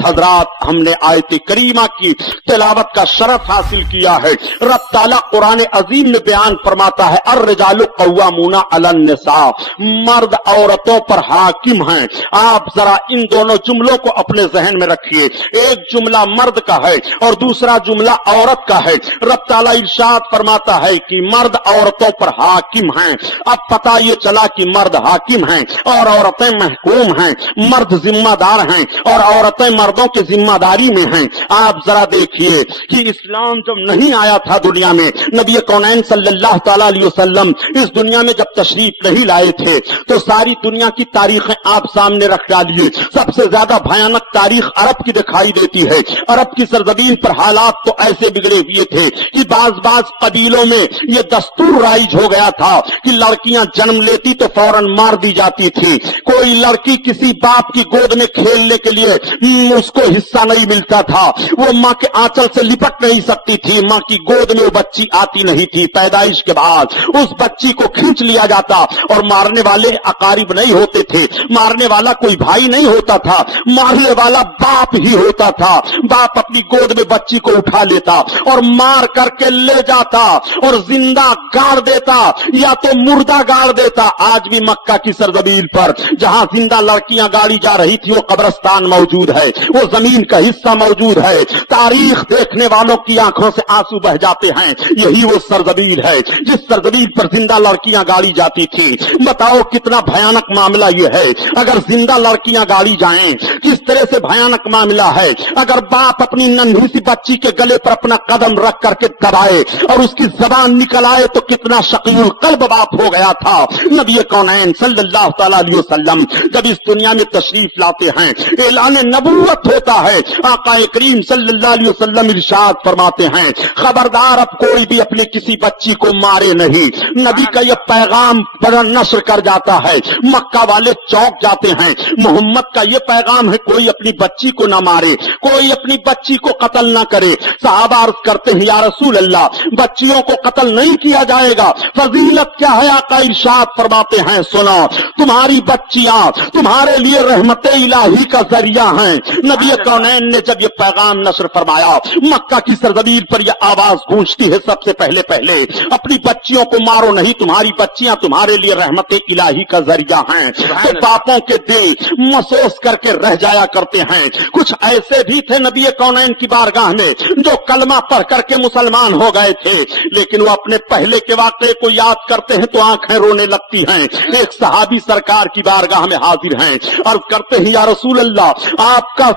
हजरात हमने आयत करीमा की तिलावत का शरफ हासिल किया है। रब ताला कुरान अजीम में बयान फरमाता है अर्रिजालु कव्वामूना अलन निसा, मर्द औरतों पर हाकिम हैं। आप जरा इन दोनों जुमलों को अपने जहन में रखिए, एक जुमला मर्द का है और दूसरा जुमला औरत का है। रब ताला इरशाद फरमाता है कि मर्द औरतों पर हाकिम हैं। अब पता ये चला कि मर्द हाकिम हैं और औरतें महकूम हैं, मर्द जिम्मेदार हैं और औरतें मर्दों की जिम्मेदारी में हैं। आप जरा देखिए कि इस्लाम जब नहीं आया था दुनिया में, नबी कौनैन सल्लल्लाहु तआला अलैहि वसल्लम इस दुनिया में जब तशरीफ नहीं लाए थे तो सारी दुनिया की तारीखें आप सामने रख डालिए। सबसे ज्यादा भयानक तारीख अरब की दिखाई देती है। अरब की सरजमीन पर हालात तो ऐसे बिगड़े हुए थे कि बाज कबीलों में ये दस्तूर राइज हो गया था कि लड़कियां जन्म लेती तो फौरन मार दी जाती थी। कोई लड़की किसी बाप की गोद में खेलने के लिए उसको हिस्सा नहीं मिलता था, वो माँ के आंचल से लिपट नहीं सकती थी, माँ की गोद में वो बच्ची आती नहीं थी। पैदाइश के बाद उस बच्ची को खींच लिया जाता और मारने वाले अकारिब नहीं होते थे, मारने वाला कोई भाई नहीं होता था, मारने वाला बाप ही होता था। बाप अपनी गोद में बच्ची को उठा लेता और मार करके ले जाता और जिंदा गाड़ देता या तो मुर्दा गाड़ देता। आज भी मक्का की सरजमीन पर जहां जिंदा लड़कियां गाड़ी जा रही थी वो कब्रिस्तान मौजूद है, वो जमीन का हिस्सा मौजूद है। तारीख देखने वालों की आंखों से आंसू बह जाते हैं। यही वो सरजमीन है जिस सरजमीन पर जिंदा लड़कियां गाड़ी जाती थी। बताओ कितना भयानक मामला ये है। अगर जिंदा लड़कियां गाड़ी जाएं, किस तरह से भयानक मामला है। अगर बाप अपनी नन्ही सी बच्ची के गले पर अपना कदम रख करके दबाए और उसकी जबान निकल आए तो कितना शकील कल्ब बाप हो गया था। नबी कौनैन सल्लल्लाहु तआला अलैहि वसल्लम जब इस दुनिया में तशरीफ लाते हैं, ऐलान नबूवत होता है। आका करीम सल्लल्लाहु अलैहि वसल्लम इरशाद फरमाते हैं खबरदार अब कोई भी अपनी किसी बच्ची को मारे नहीं। नबी का यह पैगाम बड़ा नश्र कर जाता है, मक्का वाले चौंक जाते हैं। मोहम्मद का यह पैगाम है कोई अपनी बच्ची को ना मारे, कोई अपनी बच्ची को कत्ल ना करे। सहाबा अर्ज करते हैं या रसूल अल्लाह बच्चियों को कत्ल नहीं किया जाएगा, फजीलत क्या है? आका इरशाद फरमाते हैं सुनो, तुम्हारी बच्चियां तुम्हारे लिए रहमत इलाही का जरिया हैं। नबी कौनैन ने जब ये पैगाम नश्र फरमाया, मक्का की सरजमीन पर यह आवाज गूंजती है सबसे पहले अपनी बच्चियों को मारो नहीं, तुम्हारी बच्चियां तुम्हारे लिए रहमत इलाही का जरिया हैं। तो बापों के दिल महसूस करके रह जाया करते हैं। कुछ ऐसे भी थे नबी कौनैन की बारगाह में जो कलमा पढ़ करके मुसलमान हो गए थे, लेकिन वो अपने पहले के वाकये को याद करते हैं तो आंखें रोने लगती हैं। एक सहाबी सरकार की बारगाह में हाजिर हैं, अर्ज करते हैं या रसूल अल्लाह आपका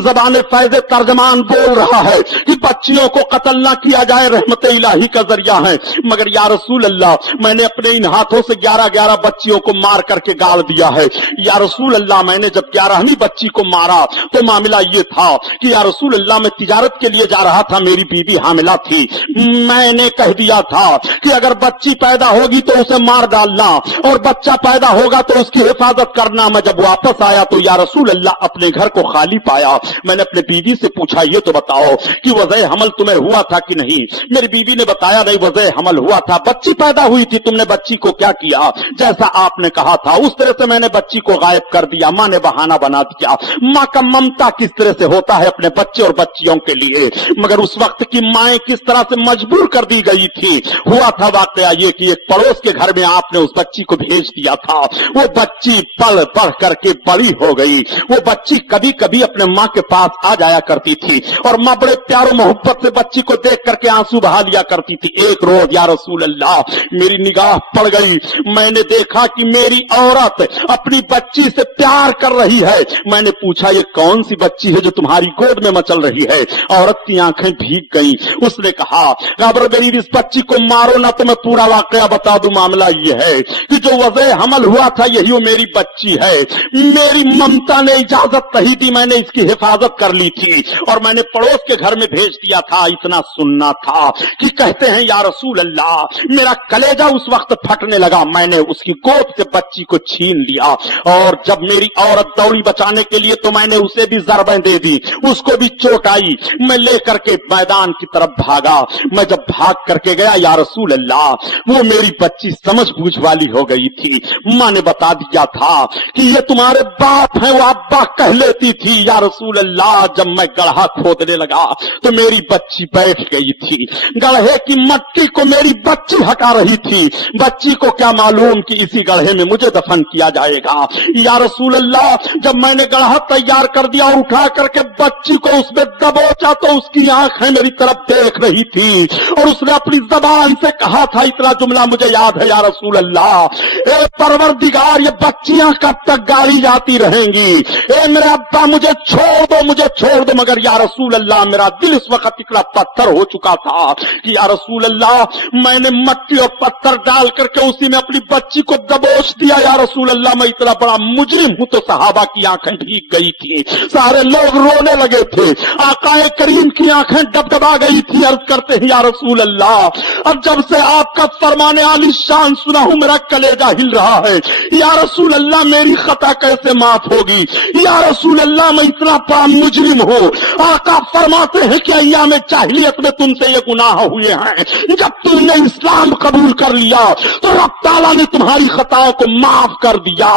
ज़बान फैज़ तर्जमान बोल रहा है कि बच्चियों को कत्ल ना किया जाए, रहमत इलाही का जरिया है, मगर या रसूल अल्लाह मैंने अपने इन हाथों से 11 बच्चियों को मार करके गाड़ दिया है। या रसूल अल्लाह मैंने जब 11वीं बच्ची को मारा तो मामला ये था कि या रसूल अल्लाह मैं तिजारत के लिए जा रहा था, मेरी बीवी हामिला थी, मैंने कह दिया था कि अगर बच्ची पैदा होगी तो उसे मार डालना और बच्चा पैदा होगा तो उसकी हिफाजत करना। मैं जब वापस आया तो या रसूल अल्लाह अपने घर को खाली पाया। मैंने अपने बीवी से पूछा ये तो बताओ कि वजह हमल तुम्हें हुआ था कि नहीं? मेरी बीवी ने बताया नहीं वजह हमल हुआ था, बच्ची पैदा हुई थी, तुमने बच्ची को क्या किया? जैसा आपने कहा था उस तरह से मैंने बच्ची को गायब कर दिया। मां ने बहाना बना दिया। मां का ममता किस तरह से होता है अपने बच्चे और बच्चियों के लिए, मगर उस वक्त की माएं किस तरह से मजबूर कर दी गई थी। हुआ था वाकया ये कि एक पड़ोस के घर में आपने उस बच्ची को भेज दिया था। वो बच्ची पढ़ पढ़ करके बड़ी हो गई। वो बच्ची कभी कभी अपने मां के पास आ जाया करती थी और मां बड़े प्यार मोहब्बत से बच्ची को देख करके आंसू बहा लिया करती थी। एक रोज या रसूल अल्लाह मेरी निगाह पड़ गई, मैंने देखा कि मेरी औरत अपनी बच्ची से प्यार कर रही है। मैंने पूछा ये कौन सी बच्ची है जो तुम्हारी गोद में मचल रही है? औरत की आंखें भीग गई। उसने कहा गाबर मेरी इस बच्ची को मारो ना तो मैं पूरा वाकया बता दूं। मामला ये है कि जो वजह हमल हुआ था यही वो मेरी बच्ची है। मेरी ममता ने इजाजत नहीं दी, मैंने इसकी हिफाजत कर ली थी और मैंने पड़ोस के घर में भेज दिया था। इतना सुनना था कि कहते हैं या रसूल अल्लाह मेरा कलेजा उस वक्त फटने लगा। मैंने उसकी गोद से बच्ची को छीन लिया और जब मेरी औरत दौड़ी बचाने के लिए तो मैंने उसे भी ज़रबें दे दी, उसको भी चोट आई। मैं लेकर के मैदान की तरफ भागा। मैं जब भाग करके गया या रसूल अल्लाह वो मेरी बच्ची समझ बूझ वाली हो गई थी। मां ने बता दिया था कि ये तुम्हारे बाप हैं, वो अब्बा कह लेती की थी या रसूल अल्लाह, जब मैं गड्ढा खोदने लगा तो मेरी बच्ची बैठ गई थी, गड्ढे की मट्टी को मेरी बच्ची हटा रही थी। बच्ची को क्या मालूम कि इसी गड्ढे में मुझे दफन किया जाएगा। या रसूल अल्लाह, जब मैंने गड्ढा तैयार कर दिया और उठा करके बच्ची को उसमें दबोचा तो उसकी आंखें मेरी तरफ देख रही थी और उसने अपनी जबान से कहा था, इतना जुमला मुझे याद है या रसूल अल्लाह, ए परवरदिगार, ये बच्चियां कब तक गाड़ी जाती रहेंगी, ए मेरे अब्बा मुझे छोड़ दो, मुझे छोड़ दो। मगर या रसूल अल्लाह, मेरा दिल इस वक्त इतना पत्थर हो चुका था कि या रसूल अल्लाह, मैंने मट्टी और पत्थर डाल करके उसी में अपनी बच्ची को दबोच दिया। या रसूल अल्लाह, मैं इतना बड़ा मुजरिम हूं। तो सहाबा की आंखें भीग गई थी, सारे लोग रोने लगे थे, आकाए करीम की आंखें डबडबा गई थी। अर्ज करते हैं या रसूल अल्लाह, अब जब से आपका फरमाने आली शान सुना हूं मेरा कलेजा हिल रहा है। या रसूल अल्लाह, मेरी खता कैसे माफ होगी? या रसूल अल्लाह, मैं इतना बड़ा मुजरिम हूं। आका फरमाते हैं कि अय्याम जाहिलियत में तुमसे ये गुनाह हुए हैं, जब तुमने इस्लाम कबूल कर लिया तो रब ताला ने तुम्हारी खताओं को माफ कर दिया।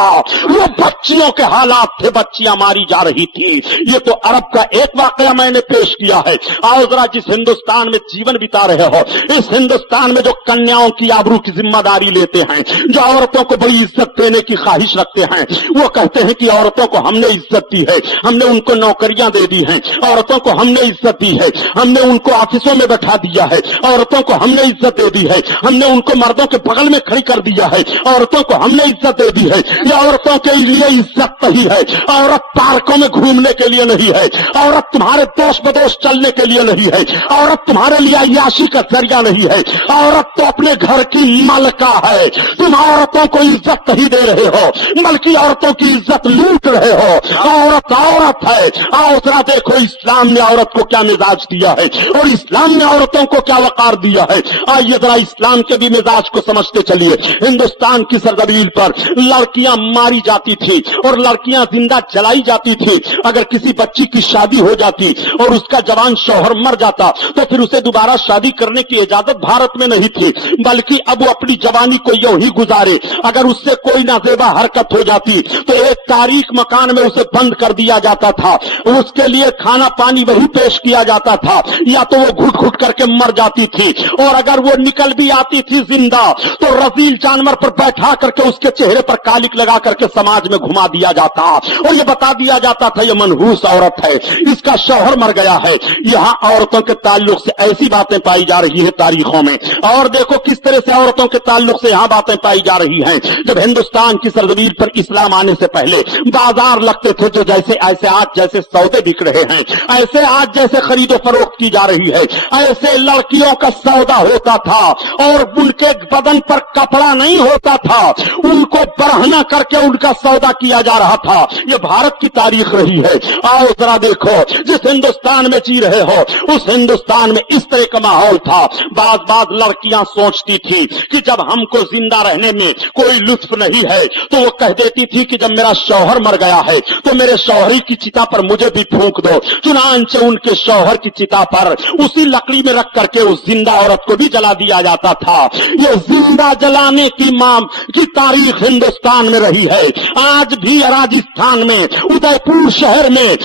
वो बच्चियों के हालात थे, बच्चियां मारी जा रही थी। ये तो अरब का एक वाकया मैंने पेश किया है। आओ जरा, जिस हिंदुस्तान में जीवन बिता रहे हो, इस हिंदुस्तान में जो कन्याओं की आबरू की जिम्मेदारी लेते हैं, जो औरतों को बड़ी इज्जत देने की ख्वाहिश रखते हैं, वो कहते हैं कि औरतों को हमने इज्जत दी है, हमने उनको नौकरियां दे दी हैं, औरतों को हमने इज्जत दी है, हमने उनको ऑफिसों में बैठा दिया है, औरतों को हमने इज्जत दे दी है, हमने उनको मर्दों के बगल में खड़ी कर दिया है, औरतों को हमने इज्जत दे दी है। ये औरतों के लिए इज्जत नहीं है, औरत पार्कों में घूमने के लिए नहीं है, औरत तुम्हारे दोष बदोश चलने के लिए नहीं है, औरत तुम्हारे लिए अय्याशी का जरिया नहीं है, औरत तो अपने घर की मलका है। तुम औरतों को इज्जत नहीं दे रहे हो, बल्कि औरतों की इज्जत लूट रहे हो। औरत औरत है। आओ जरा देखो, इस्लाम ने औरत को क्या मिजाज दिया है और इस्लाम ने औरतों को क्या वकार दिया है। आइए जरा इस्लाम के भी मिजाज को समझते चलिए। हिंदुस्तान की सरजमीन पर लड़कियां मारी जाती थी और लड़कियां जिंदा जलाई जाती थी। अगर किसी बच्ची की शादी हो जाती और उसका जवान शौहर मर जाता तो फिर उसे दोबारा शादी करने की इजाजत भारत में नहीं थी, बल्कि अब वो अपनी जवानी को यूं ही गुजारे। अगर उससे कोई नाजेबा हरकत हो जाती तो एक तारीख मकान में उसे बंद कर दिया जाता था, उसके लिए खाना पानी वही पेश किया जाता था, या तो वो घुट घुट करके मर जाती थी। और अगर वो निकल भी आती थी जिंदा तो रजील जानवर पर बैठा करके उसके चेहरे पर कालिक लगा करके समाज में घुमा दिया जाता और ये बता दिया जाता था ये मनहूस औरत है, इसका शौहर मर गया है। यहाँ औरतों के ताल्लुक से ऐसी बातें पाई जा रही है तारीखों में। और देखो किस तरह से औरतों के ताल्लुक से यहाँ बातें पाई जा रही हैं। जब हिंदुस्तान की सरजमीन पर इस्लाम आने से पहले बाजार लगते थे जो जैसे ऐसे आज जैसे सौदे बिक रहे हैं, ऐसे आज जैसे खरीदो फरोख्त की जा रही है, ऐसे लड़कियों का सौदा होता था और उनके बदन पर कपड़ा नहीं होता था, उनको बरहना करके उनका सौदा किया जा रहा था। ये भारत की तारीख रही है। आओ जरा देखो, जिस हिंदुस्तान में जी रहे हो उस हिंदुस्तान में इस तरह का माहौल था। बात लड़कियां सोचती थी कि जब हमको जिंदा रहने में कोई लुत्फ नहीं है तो वो कह देती थी कि जब मेरा शौहर मर गया है तो मेरे शौहरी की चिता पर मुझे भी फूंक दो। चुनांचे उनके शौहर की चिता पर उसी लकड़ी में रख करके उस जिंदा औरत को भी जला दिया जाता था। ये जिंदा जलाने की तारीख हिंदुस्तान में रही है। आज भी राजस्थान में उदयपुर शहर में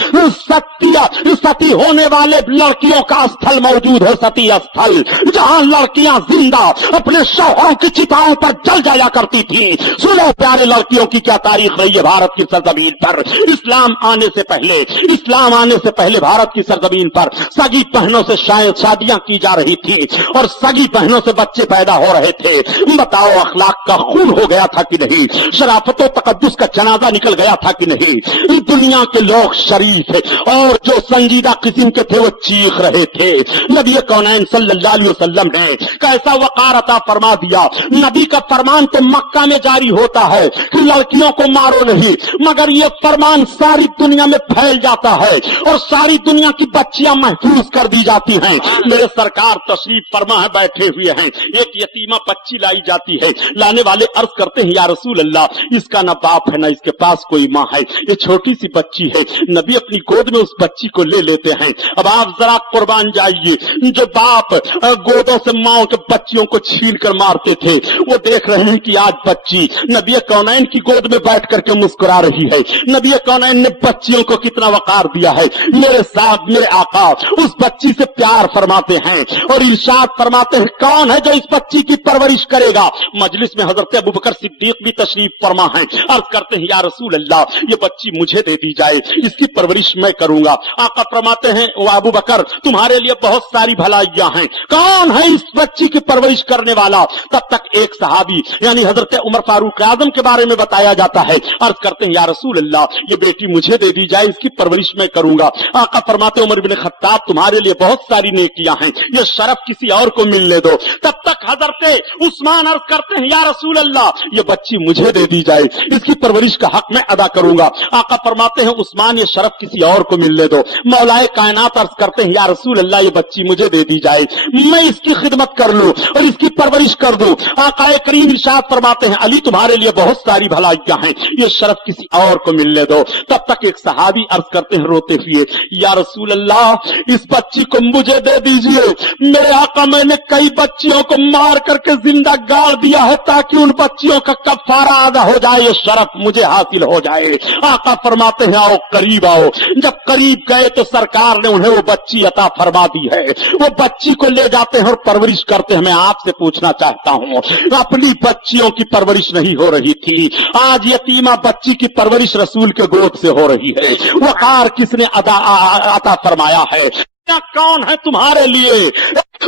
सती होने वाले लड़कियों का स्थल मौजूद है, सती स्थल, जहां लड़कियां जिंदा अपने शौहरों की चिताओं पर जल जाया करती थी। सुनो प्यारे, लड़कियों की क्या तारीख रही है भारत की सरजमीन पर। इस्लाम आने से पहले भारत की सरजमीन पर सगी बहनों से शादियां की जा रही थी और सगी बहनों से बच्चे पैदा हो रहे थे। बताओ, अखलाक का खून हो गया था कि नहीं? शराफत और तकद्दुस का जनाजा निकल गया था कि नहीं? दुनिया के लोग शरीफ और जो संजीदा किस्म के थे वो चीख रहे थे। नबी कौनैन सल्लल्लाहु अलैहि वसल्लम ने कैसा वकार अता फरमा दिया। नबी का फरमान तो मक्का में जारी होता है कि लड़कियों को मारो नहीं, मगर ये फरमान सारी दुनिया में फैल जाता है और सारी दुनिया की बच्चियां महफूज कर दी जाती हैं। मेरे सरकार तशरीफ फरमा है, बैठे हुए हैं, एक यतीमा बच्ची लाई जाती है। लाने वाले अर्ज करते हैं या रसूल अल्लाह, इसका ना बाप है ना इसके पास कोई माँ है, ये छोटी सी बच्ची है। नबी अपनी गोद में उस बच्ची को ले लेते हैं। अब आप जरा कुर्बान जाइए, जो बाप गोदों से माओ के बच्चियों को छीन कर मारते थे वो देख रहे हैं कि आज बच्ची नबी कौनैन की गोद में बैठ करके मुस्कुरा रही है। नबी कौनैन ने बच्चियों को कितना वकार दिया है। मेरे साथ मेरे आका उस बच्ची से प्यार फरमाते हैं और इरशाद फरमाते हैं, कौन है जो इस बच्ची की परवरिश करेगा। मजलिस में हजरत अबू बकर सिद्दीक भी तशरीफ फरमा है। अर्ज करते हैं, या रसूल अल्लाह, ये बच्ची मुझे दे दी जाए, इसकी परवरिश मैं करूंगा। आका फरमाते हैं, वो अबू बकर तुम्हारे लिए बहुत सारी भलाइयां हैं, कौन है इस बच्ची की परवरिश करने वाला। तब तक एक सहाबी यानी हजरत उमर फारूक आजम के बारे में बताया जाता है। अर्ज करते हैं, या रसूल अल्लाह, ये बेटी मुझे दे दी जाए, इसकी परवरिश मैं करूंगा। आका फरमाते, उमर बिन खत्ताब तुम्हारे लिए बहुत सारी नेकियां हैं, ये शरफ किसी और को मिलने दो। तब तक हजरत उस्मान अर्ज करते हैं, या रसूल अल्लाह, ये बच्ची मुझे दे दी जाए, इसकी परवरिश का हक मैं अदा करूंगा। आका फरमाते हैं, उस्मान ये शरफ किसी और को मिलने दो। मौलाए कायनात अर्ज करते हैं, या रसूल अल्लाह, ये बच्ची मुझे दे दी जाए, मैं इसकी खिदमत कर लूं और इसकी परवरिश कर दूं। आका करीम इरशाद फरमाते हैं, अली तुम्हारे लिए बहुत सारी भलाइयां हैं, ये शरफ किसी और को मिलने दो। तब तक एक सहाबी अर्ज करते हैं रोते हुए, या रसूल अल्लाह, इस बच्ची को मुझे दे दीजिए। मेरे आका, मैंने कई बच्चियों को मार करके जिंदा गाड़ दिया है ताकि उन बच्चियों का कफारा अदा हो जाए, ये शरफ मुझे हासिल हो जाए। आका फरमाते हैं, आओ करीब आओ। जब करीब गए तो सरकार ने उन्हें वो बच्ची अता फरमा दी है। वो बच्ची को ले जाते हैं और परवरिश करते हैं। मैं आपसे पूछना चाहता हूं, अपनी बच्चियों की परवरिश नहीं हो रही थी, आज यतीमा बच्ची की परवरिश रसूल के गोद से हो रही है। वकार किसने अता फरमाया है? कौन है तुम्हारे लिए?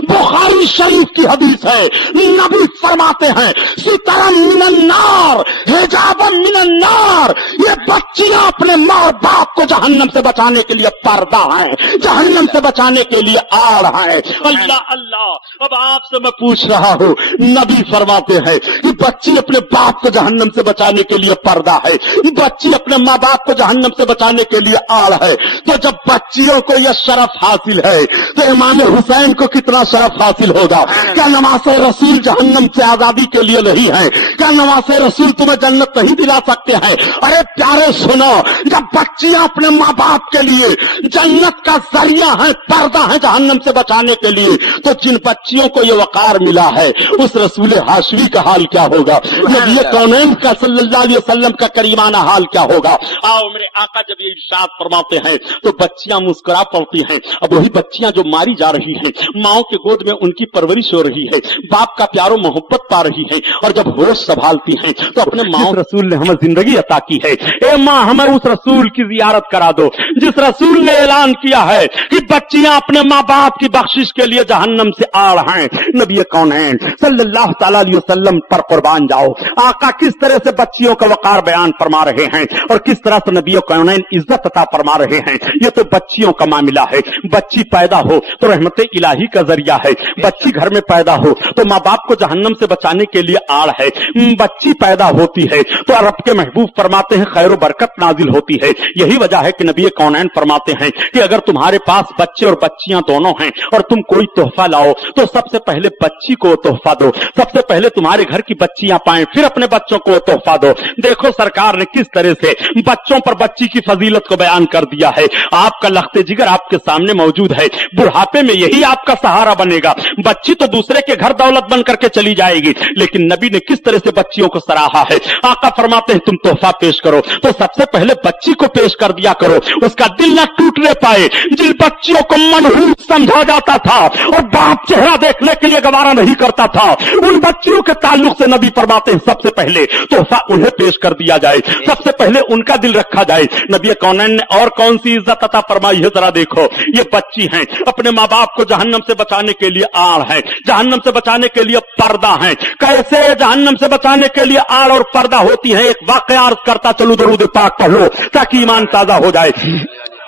बुखारी शरीफ की हदीस है, नबी फरमाते हैं, सितरम मिनन्नार, हिजाबम मिनन्नार। ये बच्चियां अपने माँ बाप को जहन्नम से बचाने के लिए पर्दा है, जहन्नम से बचाने के लिए आड़ है। अल्लाह अल्लाह, अब आपसे मैं पूछ रहा हूँ, नबी फरमाते हैं कि बच्ची अपने बाप को जहन्नम से बचाने के लिए पर्दा है, बच्ची अपने माँ बाप को जहन्नम से बचाने के लिए आड़ है। तो जब बच्चियों को यह शरफ हासिल है तो इमाम हुसैन को कितना शरफ हासिल होगा। क्या नवासे रसूल जहन्नम से आजादी के लिए नहीं है? क्या नवासे रसूल तुम्हें जन्नत नहीं दिला सकते हैं? अरे प्यारे सुनो, जब बच्चियां अपने माँ बाप के लिए जन्नत का जरिया है, पर्दा है जहन्नम से बचाने के लिए, तो जिन बच्चियों को ये वकार मिला है उस रसूल हाशमी का हाल क्या होगा, नबी कौनैन का सल्लल्लाहु अलैहि वसल्लम का करीमाना हाल क्या होगा। आओ मेरे आका जब ये इरशाद फरमाते हैं तो बच्चियां मुस्कुरा पड़ती हैं। अब वही बच्चियां जो मारी जा रही हैं, माओ के गोद में उनकी परवरिश हो रही है, बाप का प्यारो मोहब्बत पा रही है, और जब होश संभालती हैं तो अपने माँ रसूल ने हमें जिंदगी अता की है, ए माँ हमें उस रसूल की जियारत करा दो जिस रसूल ने ऐलान किया है कि बच्चियां अपने माँ बाप की बख्शिश के लिए जहन्नम से आड़ हैं। नबी कौनैन सल्लल्लाहु तआला अलैहि वसल्लम पर कुर्बान जाओ। आका किस तरह से बच्चियों का वकार बयान फरमा रहे हैं और किस तरह से नबी कौनैन इज्जत अता फरमा रहे हैं। ये तो बच्चियों का मामला है। बच्ची पैदा हो तो रहमत इलाही का जरिया है, बच्ची घर में पैदा हो तो माँ बाप को जहन्नम से बचाने के लिए आड़ है। बच्ची पैदा होती है तो रब के महबूब फरमाते हैं खैर बरकत नाजिल होती है। यही वजह है कि नबी कौनैन फरमाते हैं कि अगर तुम्हारे पास बच्चे और बच्चियां दोनों हैं और तुम कोई तोहफा लाओ तो सबसे पहले बच्ची को तोहफा दो, सबसे पहले तुम्हारे घर की बच्चियां पाएं, फिर अपने बच्चों को तोहफा दो। देखो सरकार ने किस तरह से बच्चों पर बच्ची की फजीलत को बयान कर दिया है। आपका लख्ते जिगर आपके सामने मौजूद है, बुढ़ापे में यही आपका सहारा बनेगा। बच्ची तो दूसरे के घर दौलत बन करके चली जाएगी, लेकिन नबी ने किस तरह से बच्चियों को सराहा है। आका फरमाते हैं तुम तोहफा पेश करो तो सबसे पहले बच्ची को पेश कर दिया करो, उसका दिल न टूटने पाए। जिन बच्चियों को मनहूस समझा जाता था और बाप चेहरा देखने के लिए गवारा नहीं करता था, उन बच्चियों के ताल्लुक से नबी फरमाते हैं सबसे पहले तोहफा उन्हें पेश कर दिया जाए, सबसे पहले उनका दिल रखा जाए। नबी कौनैन ने और कौन सी इज्जत अता फरमाई है जरा देखो। ये बच्ची हैं, अपने माँ बाप को जहन्नम से बचाने के लिए आड़ है, जहन्नम से बचाने के लिए पर्दा है। कैसे जहन्नम से बचाने के लिए आड़ और पर्दा होती है, एक वाकया अर्ज करता चलूं, दरूद पाक पढ़ो ताकि ईमान ताजा हो जाए।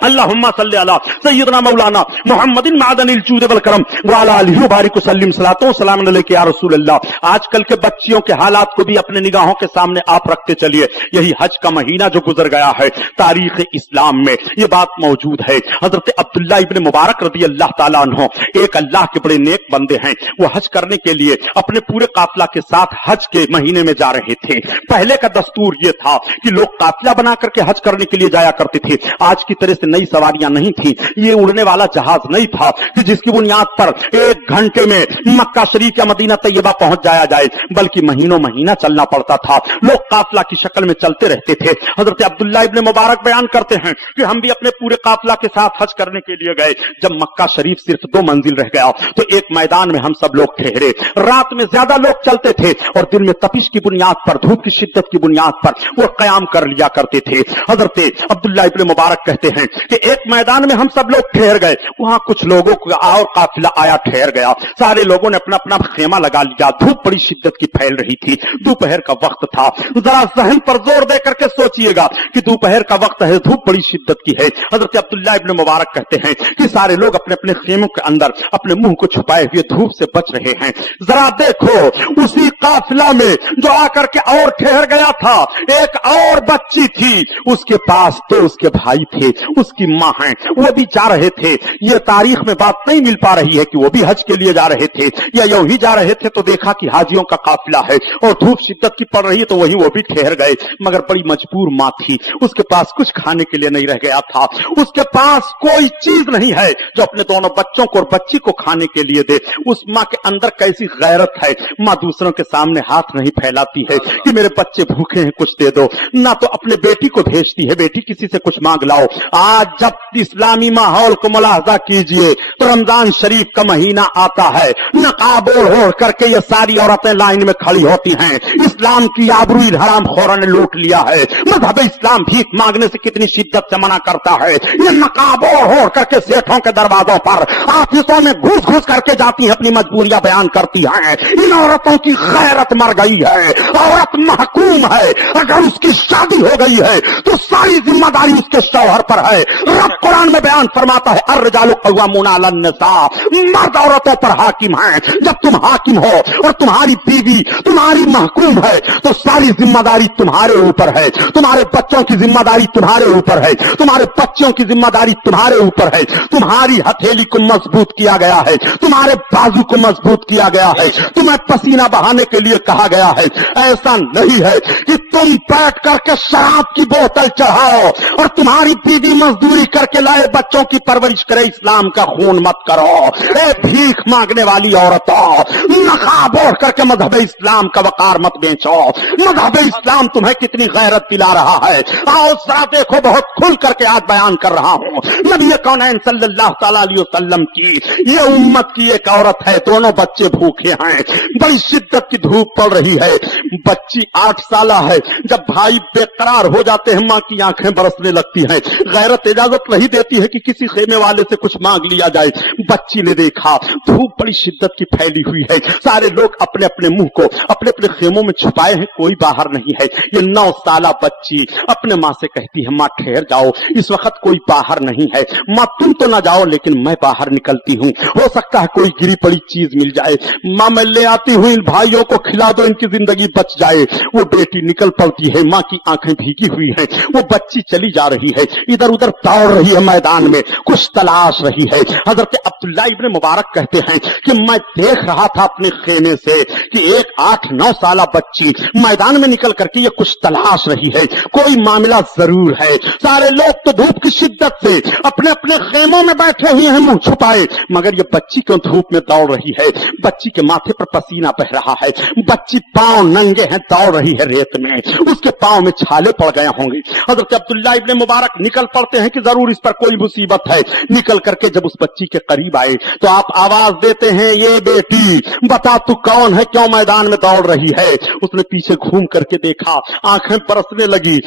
अल्लाहुम्मा सल्ली अला सय्यदना मौलाना मुहम्मदिन मादनिल जूद वल करम व अला आलिहि व बारिक वसल्लिम सलातो सलाम अलैका या रसूल अल्लाह। आजकल के बच्चियों के हालात को भी अपने निगाहों के सामने आप रखते चलिए। यही हज का महीना जो गुजर गया है, तारीख इस्लाम में ये बात मौजूद है। हजरत अब्दुल्ला इब्न मुबारक रदी अल्लाह ताला अन्हु एक अल्लाह के बड़े नेक बंदे हैं, वो हज करने के लिए अपने पूरे काफिला के साथ हज के महीने में जा रहे थे। पहले का दस्तूर ये था कि लोग काफिला बना करके हज करने के लिए जाया करते थे। आज की तरह से नई सवारियां नहीं थी, ये उड़ने वाला जहाज नहीं था कि जिसकी बुनियाद पर 1 घंटे में मक्का शरीफ या मदीना तैयबा पहुंच जाया जाए, बल्कि महीनों महीना चलना पड़ता था। लोग काफिला की शक्ल में चलते रहते थे। हजरत अब्दुल्ला इब्ने मुबारक बयान करते हैं कि हम भी अपने पूरे काफिला के साथ हज करने के लिए गए। जब मक्का शरीफ सिर्फ 2 मंजिल रह गया तो एक मैदान में हम सब लोग ठहरे। रात में ज्यादा लोग चलते थे और दिन में तपिश की बुनियाद पर, धूप की शिद्दत की बुनियाद पर वो कयाम कर लिया करते थे। हजरत अब्दुल्ला इब्ने मुबारक कहते हैं कि एक मैदान में हम सब लोग ठहर गए, वहां कुछ लोगों का और काफिला आया ठहर गया। सारे लोगों ने अपना अपना खेमा लगा लिया। धूप बड़ी शिद्दत की फैल रही थी, दोपहर का वक्त था। जरा जहन पर जोर दे करके सोचिएगा कि दोपहर का वक्त है, धूप बड़ी शिद्दत की है। हजरत अब्दुल्ला इब्ने मुबारक कहते हैं कि सारे लोग अपने अपने खेमों के अंदर अपने मुंह को छुपाए हुए धूप से बच रहे हैं। जरा देखो, उसी काफिला में जो आकर के और ठहर गया था, एक और बच्ची थी, उसके पास तो उसके भाई थे, उसकी मां है, वो भी जा रहे थे। ये तारीख में बात नहीं मिल पा रही है कि वो भी हज के लिए जा रहे थे या यूं ही जा रहे थे। तो देखा कि हाजियों का काफिला है और धूप शिद्दत की पड़ रही है, तो वही वो भी ठहर गए। मगर बड़ी मजबूर मां थी, उसके पास कुछ खाने के लिए नहीं रह गया था, उसके पास कोई चीज नहीं है जो अपने दोनों बच्चों को और बच्ची को खाने के लिए दे। उस मां के अंदर कैसी गैरत है, मां दूसरों के सामने हाथ नहीं फैलाती है कि मेरे बच्चे भूखे हैं कुछ दे दो, ना तो अपने बेटी को भेजती है, बेटी किसी से कुछ मांग लाओ। आज जब इस्लामी माहौल को मुलाहजा कीजिए तो रमजान शरीफ का महीना आता है, नकाब ओढ़ करके ये सारी औरतें लाइन में खड़ी होती हैं। इस्लाम की आबरूई हरामखोरों ने लूट लिया है। मजहब इस्लाम भीख मांगने से कितनी शिद्दत से मना करता है। ये नकाब ओढ़ करके सेठों के दरवाजों पर, ऑफिसों में घुस घुस करके जाती है, अपनी मजबूरियां बयान करती हैं। इन औरतों की गैरत मर गई है। औरत महकूम है, अगर उसकी शादी हो गई है तो सारी जिम्मेदारी उसके शौहर पर है। रब कुरान में बयान फरमाता है, अर्रिजालु क़व्वामूना अलन निसा, मर्द औरतों पर हाकिम हैं। जब तुम हाकिम हो और तुम्हारी बीवी तुम्हारी महकूम है तो सारी जिम्मेदारी तुम्हारे ऊपर है। तुम्हारे बच्चों की जिम्मेदारी तुम्हारे ऊपर है, तुम्हारे बच्चों की जिम्मेदारी तुम्हारे ऊपर है। तुम्हारी हथेली को मजबूत किया गया है, तुम्हारे बाजू को मजबूत किया गया है, तुम्हें पसीना बहाने के लिए कहा गया है। ऐसा नहीं है कि तुम बैठ करके शराब की बोतल चढ़ाओ और तुम्हारी बीवी मजदूरी करके लाए बच्चों की परवरिश करे। इस्लाम का खून मत करो। ए भीख मांगने वाली औरतों, नकाब ओढ़ करके मजहब इस्लाम का वकार मत बेचो। मजहब इस्लाम तुम्हें कितनी गैरत पिला रहा है। आओ जरा देखो, बहुत खुल करके आज बयान कर रहा हूं। नबी कौनैन सल्लल्लाहु तआला अलैहि वसल्लम की ये उम्मत की एक औरत है, दोनों बच्चे भूखे हैं, बड़ी शिद्दत की धूप पड़ रही है। बच्ची 8 साला है। जब भाई बेकरार हो जाते हैं, मां की आंखें बरसने लगती हैं। गैरत इजाजत नहीं देती है कि किसी खेमे वाले से कुछ मांग लिया जाए। बच्ची ने देखा धूप बड़ी शिद्दत की फैली हुई है, सारे लोग अपने अपने मुंह को अपने अपने खेमों में छुपाए हैं, कोई बाहर नहीं है। ये 9 साला बच्ची अपने मां से कहती है, मां ठहर जाओ, इस वक्त कोई बाहर नहीं है। मां तुम तो ना जाओ, लेकिन मैं बाहर निकलती हूं, हो सकता है कोई गिरी पड़ी चीज मिल जाए। मां मैं ले आती हूं, इन भाइयों को खिला दो, इनकी जिंदगी बच जाए। वो बेटी निकल पड़ती है, मां की आंखें भीगी हुई हैं। वो बच्ची चली जा रही है, इधर उधर दौड़ रही है, मैदान में कुछ तलाश रही है। हजरत अब्दुल्ला इब्ने मुबारक कहते हैं कि मैं देख रहा था अपने खेमे से कि एक 8-9 साला बच्ची मैदान में निकल करके ये कुछ तलाश रही है, कोई मामला जरूर है। सारे लोग तो धूप की शिद्दत से अपने अपने खेमों में बैठे हुए हैं, मुंह छुपाए, मगर ये बच्ची क्यों धूप में दौड़ रही है। बच्ची के माथे पर पसीना बह रहा है, बच्ची पांव नंगे हैं, दौड़ रही है रेत में, उसके पांव में छाले पड़ गए होंगे। हजरत अब्दुल्ला इब्ने मुबारक निकल पड़ते हैं कि जरूर इस पर कोई मुसीबत है। निकल करके जब उस बच्ची के करीब आए तो आप आवाज देते हैं, ये बेटी बता तू कौन है, क्यों मैदान में दौड़ रही है। उसने पीछे घूम करके देखा, आंखें बरसने लगी,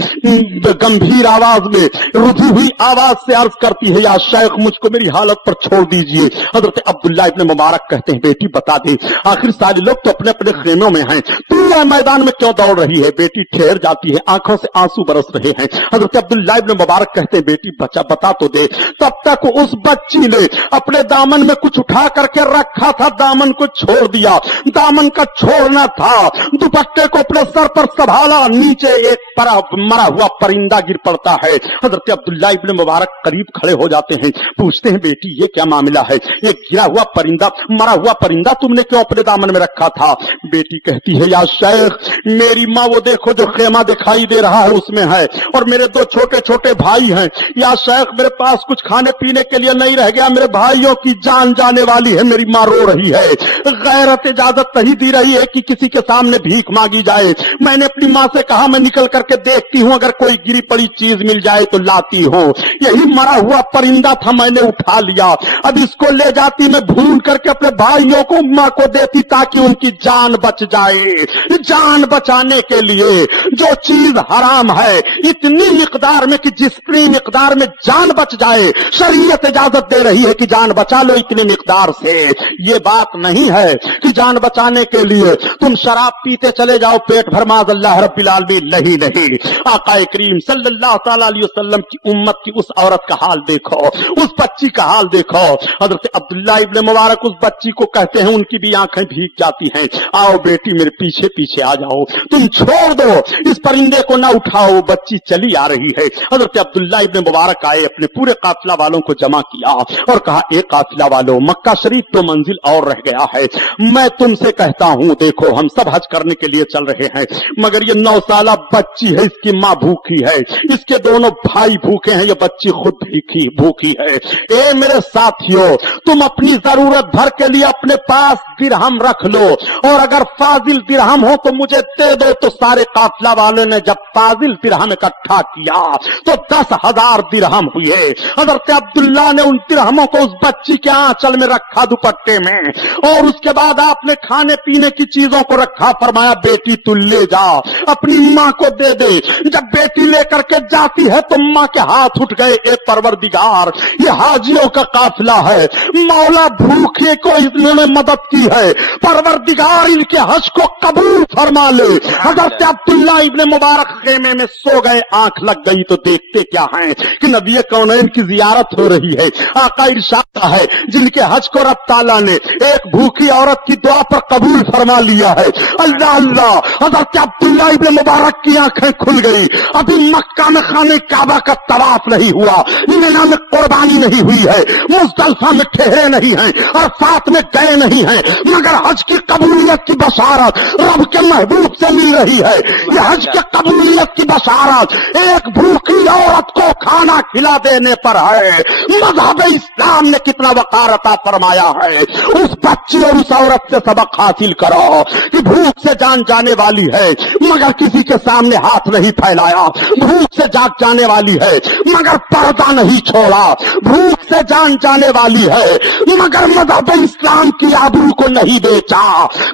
गंभीर आवाज में, रुधी हुई आवाज से अर्ज करती है, या शेख मुझको मेरी हालत पर छोड़ दीजिए। हजरत अब्दुल्ला इब्ने मुबारक कहते हैं, बेटी बता दे, आखिर सारे लोग तो अपने अपने खेमों में हैं, तू मैदान में क्यों दौड़ रही है। बेटी ठहर जाती है, आंखों से आंसू बरस रहे हैं। हजरत अब्दुल्ला इब्ने मुबारक कहते हैं, बेटी बता तो दे। तब तक उस बच्ची ने अपने दामन में कुछ उठा करके रखा था, दामन को छोड़ दिया। दामन का छोड़ना था, दुपट्टे को अपने सर पर संभाला, नीचे एक मरा हुआ परिंदा गिर पड़ता है। हजरत अब्दुल्ला इब्ने मुबारक करीब खड़े हो जाते हैं, पूछते हैं, बेटी ये क्या मामला है, ये गिरा हुआ परिंदा, मरा हुआ परिंदा तुमने क्यों अपने दामन में रखा था। बेटी कहती है, या शेख मेरी माँ वो देखो जो खेमा दिखाई दे रहा है उसमें है, और मेरे 2 छोटे छोटे भाई हैं, या शेख मेरे पास कुछ खाने पीने के लिए नहीं रह गया, मेरे भाइयों की जान जाने वाली है, मेरी माँ रो रही है, गैरत इजाजत नहीं दी रही है कि किसी के सामने भीख मांगी जाए। मैंने अपनी माँ से कहा मैं निकल करके देखती हूँ, अगर कोई गिरी पड़ी चीज मिल जाए तो लाती हूँ। यही मरा हुआ परिंदा था, मैंने उठा लिया, अब इसको ले जाती, मैं भून करके अपने भाइयों को माँ को देती ताकि उनकी जान बच जाए। जान बचाने के लिए जो चीज हराम है इतनी मिकदार में कि जितनी मिकदार में जान बच जाए, शरीयत इजाजत दे रही है कि जान बचा लो इतने मिकदार से। ये बात नहीं है कि जान बचाने के लिए तुम शराब पीते चले जाओ पेट भर माज़अल्लाह रब्बिल आलमीन, नहीं नहीं। आका करीम सल्लल्लाहु ताला अलैहि वसल्लम की उम्मत की उस औरत का हाल देखो, उस बच्ची का हाल देखो। हजरत अब्दुल्लाह इब्न मुबारक उस बच्ची को कहते हैं, उनकी भी आंखें भीग जाती हैं, आओ बेटी मेरे पीछे पीछे आ जाओ, तुम छोड़ दो इस परिंदे को ना उठाओ, बच्ची चली आ रही है। हजरत अब्दुल्लाह इब्न मुबारक आए, अपने पूरे काफिला वालों को जमा किया और कहा, एक काफिला वालों, मक्का शरीफ तो मंजिल और रह गया है, मैं तुमसे कहता हूं, देखो हम सब हज करने के लिए चल रहे हैं, मगर ये 9 साला बच्ची है, इसकी माँ भूखी है, इसके दोनों भाई भूखे हैं, ये बच्ची खुद भूखी है। ए मेरे साथियों, तुम अपनी जरूरत भर के लिए अपने पास दिरहम रख लो, और अगर फाजिल दिरहम हो तो मुझे दे दो। तो सारे काफिला वालों ने जब फाजिल दिरहम इकट्ठा किया तो 10,000 दिरहम हुए। हजरत अब्दुल्ला ने उन दिरहमों को उस बच्ची के आंचल में रखा, दुपट्टे में, और उसके बाद आपने खाने पीने की चीजों को रखा, फरमाया बेटी तू ले जा, अपनी माँ को दे दे। जब बेटी लेकर के जाती है तो माँ के हाथ उठ गए, ए परवरदिगार, ये हाजियों का काफिला है, मौला भूखे को इन्होंने मदद की है, परवरदिगार इनके हज को कबूल फरमा ले। हजरत अब्दुल्ला इब्न मुबारक खेमे में सो गए, आंख लग गई तो देखते क्या है कि नबी कौनैन की जियारत हो रही है। आका इरशाद है, जिनके हज को रब ताला ने एक भूखी औरत की दुआ पर कबूल फरमा लिया है, अल्लाह अल्लाह। हजरत अब्दुल्ला इब्न मुबारक की आंखें खुल गई, अभी मक्का में खाने काबा का तवाफ नहीं हुआ, मिना में कुर्बानी नहीं हुई है, मुज़दलिफा में ठहरे नहीं हैं, और साथ में गए नहीं हैं, मगर हज की कबूलियत की बशारत रब के महबूब से मिल रही है। यह हज के कबूलियत की बशारत एक भूखी औरत को खाना खिला देने पर है। मज़हब इस्लाम ने कितना वक़ार अता फरमाया है। उस बच्ची और उस औरत से सबक हासिल करो कि भूख से जान जाने वाली है मगर किसी के सामने हाथ नहीं फैलाया, भूख से जाग जाने वाली है मगर पर्दा नहीं छोड़ा, भूख से जान जाने वाली है मगर मज़हब इस्लाम की आबरू को नहीं बेचा।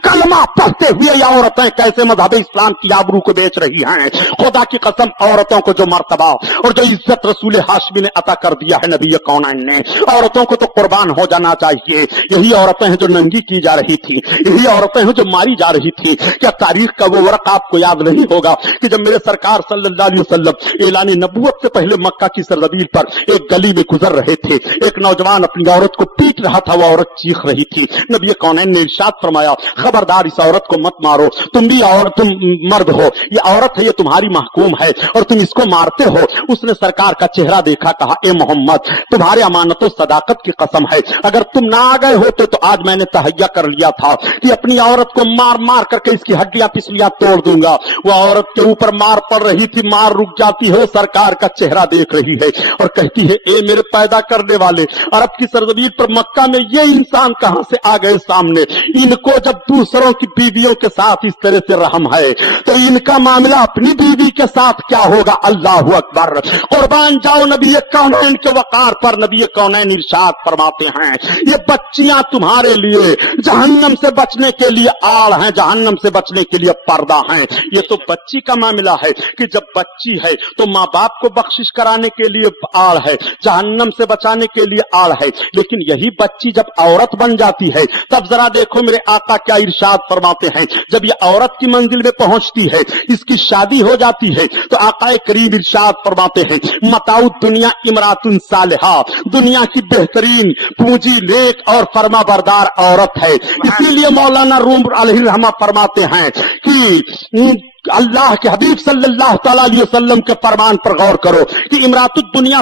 कलमा पढ़ते हुए ये औरतें कैसे मज़हब इस्लाम की आबरू को बेच रही हैं। खुदा की कसम, औरतों को जो मर्तबा और जो इज्जत रसूल हाशमी ने अता कर दिया है नबी कौनैन ने, औरतों को तो कुर्बान हो जाना चाहिए। यही औरतें हैं जो नंगी की जा रही थी, यही औरतें हैं जो मारी जा रही थी। क्या तारीख का वो वर्क आपको याद नहीं होगा कि जब मेरे सरकार सल्लल्लाहु अलैहि वसल्लम एलानी नबूवत से पहले मक्का की सरजमीन पर एक गली में गुजर रहे थे, एक नौजवान अपनी औरत को पीट रहा था, वो औरत चीख रही थी। नबी कौनैन ने इरशाद फरमाया, खबरदार इस औरत को मत मारो, तुम भी औरत, तुम मर्द हो, ये औरत है, ये तुम्हारी महकूम है और तुम इसको मारते हो। उसने सरकार का चेहरा देखा, कहा, ए मोहम्मद, तुम्हारे अमानत और सदाकत की कसम है, अगर तुम ना आ गए होते तो आज मैंने तहैया कर लिया था कि अपनी औरत को मार मार करके इसकी हड्डियां पिसलियां तोड़ दूंगा। वो औरत के ऊपर मार पड़ रही थी, मार रुक जाती है, सरकार का चेहरा देख रही है और कहती है, ए मेरे पैदा करने वाले, अरब की सरजमीन पर मक्का में ये इंसान कहां से आ गए सामने। इनको जब दूसरों की बीवियों के साथ इस तरह से रहम है तो इनका मामला अपनी बीवी के साथ क्या होगा। अल्लाह अकबर, कुर्बान जाओ नबी कौनैन के वकार पर। नबी कौनैन इरशाद फरमाते हैं, ये बच्चियां तुम्हारे लिए जहन्नम से बचने के लिए आड़ हैं, जहन्नम से बचने के लिए पर्दा हैं। ये तो बच्ची का मामला है कि जब बच्ची है तो माँ बाप को बख्शिश कराने के लिए आड़ है, जहन्नम से बचाने के लिए आड़ है। लेकिन यही बच्ची जब औरत बन जाती है तब जरा देखो मेरे आका क्या इरशाद फरमाते हैं। जब ये औरत की मंजिल में पहुंचती है, इसकी शादी हो जाती है तो आका करीम इरशाद फरमाते हैं, मताउ दुनिया इमरातुन सालिहा, दुनिया की बेहतरीन पूंजी नेक और फरमा बरदार औरत है। इसीलिए मौलाना रूम अलैहि रहमा फरमाते हैं कि अल्लाह के हबीब सल्लल्लाहु तआला अलैहि वसल्लम के फरमान पर गौर करो कि इमरातुद दुनिया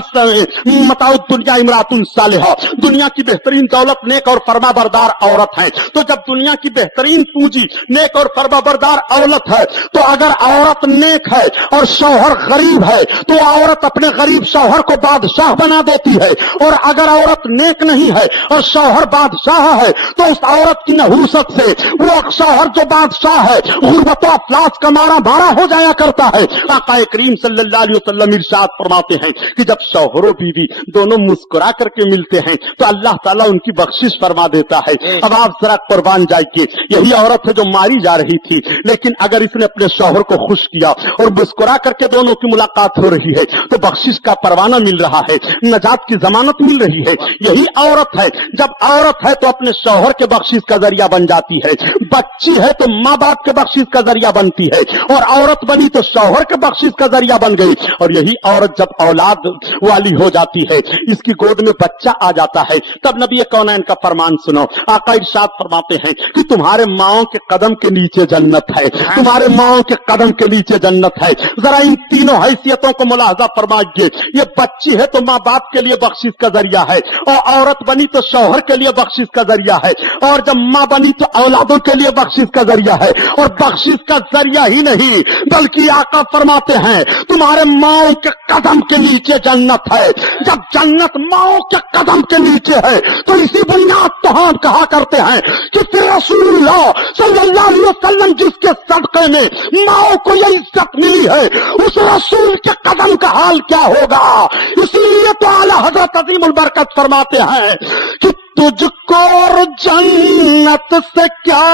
मताउद दुनिया इमरातुन सालिहा, दुनिया की बेहतरीन दौलत नेक और फरमाबरदार औरत है। तो जब दुनिया की बेहतरीन पूंजी नेक और फरमाबरदार औरत है, तो अगर औरत नेक है और शौहर गरीब है तो औरत अपने गरीब शौहर को बादशाह बना देती है, और अगर औरत नेक नहीं है और शौहर बादशाह है तो उस औरत की नहूसत से वो शौहर जो बादशाह है गुर्बत और अफलास का मारा हो जाया करता है। आका करीम सल्लल्लाहु अलैहि वसल्लम इरशाद फरमाते हैं कि जब शौहरों बीवी दोनों मुस्कुरा करके मिलते हैं तो अल्लाह ताला उनकी बख्शिश फरमा देता है। अब आप जरा कुर्बान जाइए, यही औरत है जो मारी जा रही थी, लेकिन अगर इसने अपने शौहर को खुश किया और मुस्कुरा करके दोनों की मुलाकात हो रही है तो बख्शिश का परवाना मिल रहा है, नजात की जमानत मिल रही है। यही औरत है, जब औरत है तो अपने शौहर के बख्शिश का जरिया बन जाती है, बच्ची है तो माँ बाप के बख्शिश का जरिया बनती है, और औरत बनी तो शौहर के बख्शिश का जरिया बन गई। और यही औरत जब औलाद वाली हो जाती है, इसकी गोद में बच्चा आ जाता है, तब नबी कौनैन का फरमान सुनो। आका इरशाद फरमाते हैं कि तुम्हारे माओ के कदम के नीचे जन्नत है, तुम्हारे माओ के कदम के नीचे जन्नत है। जरा इन तीनों हैसियतों को मुलाहजा फरमाइए। ये बच्ची है तो माँ बाप के लिए बख्शिश का जरिया है, और औरत बनी तो शौहर के लिए बख्शिश का जरिया है, और जब माँ बनी तो औलादों के लिए बख्शिश का जरिया है। और बख्शिश का जरिया ही नहीं बल्कि आका फरमाते हैं तुम्हारे माओ के कदम के नीचे जन्नत है। जब जन्नत माओ के कदम के नीचे है तो इसी बुनियाद तो हम कहा करते हैं कि फिर रसूलुल्लाह सल्लल्लाहु अलैहि वसल्लम जिसके सदक़े में माओ को ये इज्जत मिली है, उस रसूल के कदम का हाल क्या होगा। इसलिए तो आला हजरत अज़ीमुल बरकत फरमाते हैं कि तुझको और जन्नत से क्या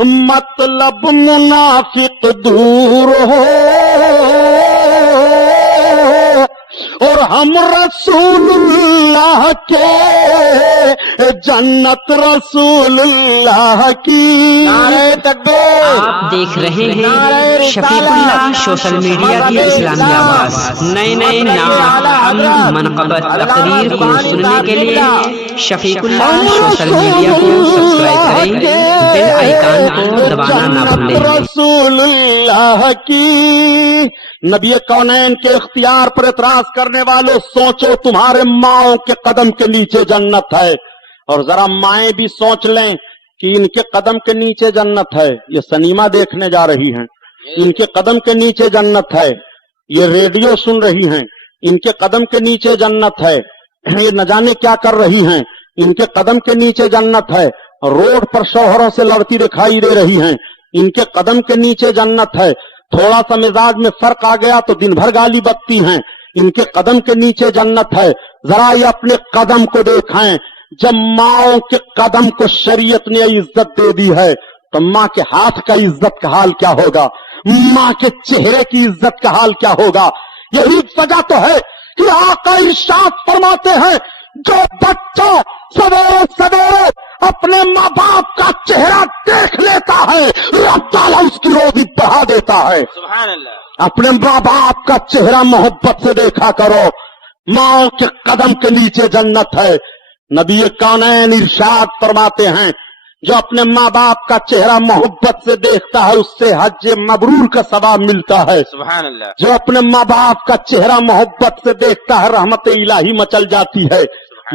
मतलब मुनाफिक दूर हो, और हम रसूलुल्लाह के जन्नत रसूलुल्लाह की। नारे तकबीर। आप देख रहे हैं शफीकुल्लाह सोशल मीडिया की इस्लामी आवाज। नए नए नाम, हम मनक़बत तकरीर को सुनने के लिए शफीकुल्लाह सोशल मीडिया को सब्सक्राइब करें, बेल आइकन को दबाना ना भूलें। रसूलुल्लाह की। नबी कौनैन के इख्तियार पर एतराज करने वालों, सोचो तुम्हारे माओ के कदम के नीचे जन्नत है। और जरा माएं भी सोच लें कि इनके कदम के नीचे जन्नत है। ये सिनेमा देखने जा रही हैं, इनके कदम के नीचे जन्नत है। ये रेडियो सुन रही हैं, इनके कदम के नीचे जन्नत है। ये न जाने क्या कर रही हैं, इनके कदम के नीचे जन्नत है। रोड पर शौहरों से लड़ती दिखाई दे रही हैं, इनके कदम के नीचे जन्नत है। थोड़ा सा मिजाज में फर्क आ गया तो दिन भर गाली बकती हैं, इनके कदम के नीचे जन्नत है। जरा ये अपने कदम को देखें, जब माओ के कदम को शरीयत ने इज्जत दे दी है तो माँ के हाथ का इज्जत का हाल क्या होगा, माँ के चेहरे की इज्जत का हाल क्या होगा। यही वजह तो है कि आका इरशाद फरमाते हैं जो बच्चा सवेरे सवेरे अपने माँ बाप का चेहरा देख लेता है, रब ताला उसकी रोज़ी बढ़ा देता है। सुभान अल्लाह। अपने माँ बाप का चेहरा मोहब्बत से देखा करो, माँ के कदम के नीचे जन्नत है। नबी कौनैन इरशाद फरमाते हैं जो अपने माँ बाप का चेहरा मोहब्बत से देखता है उससे हज मबरूर का सवाब मिलता है। सुभान अल्लाह। जो अपने माँ बाप का चेहरा मोहब्बत से देखता है रहमत इलाही मचल जाती है।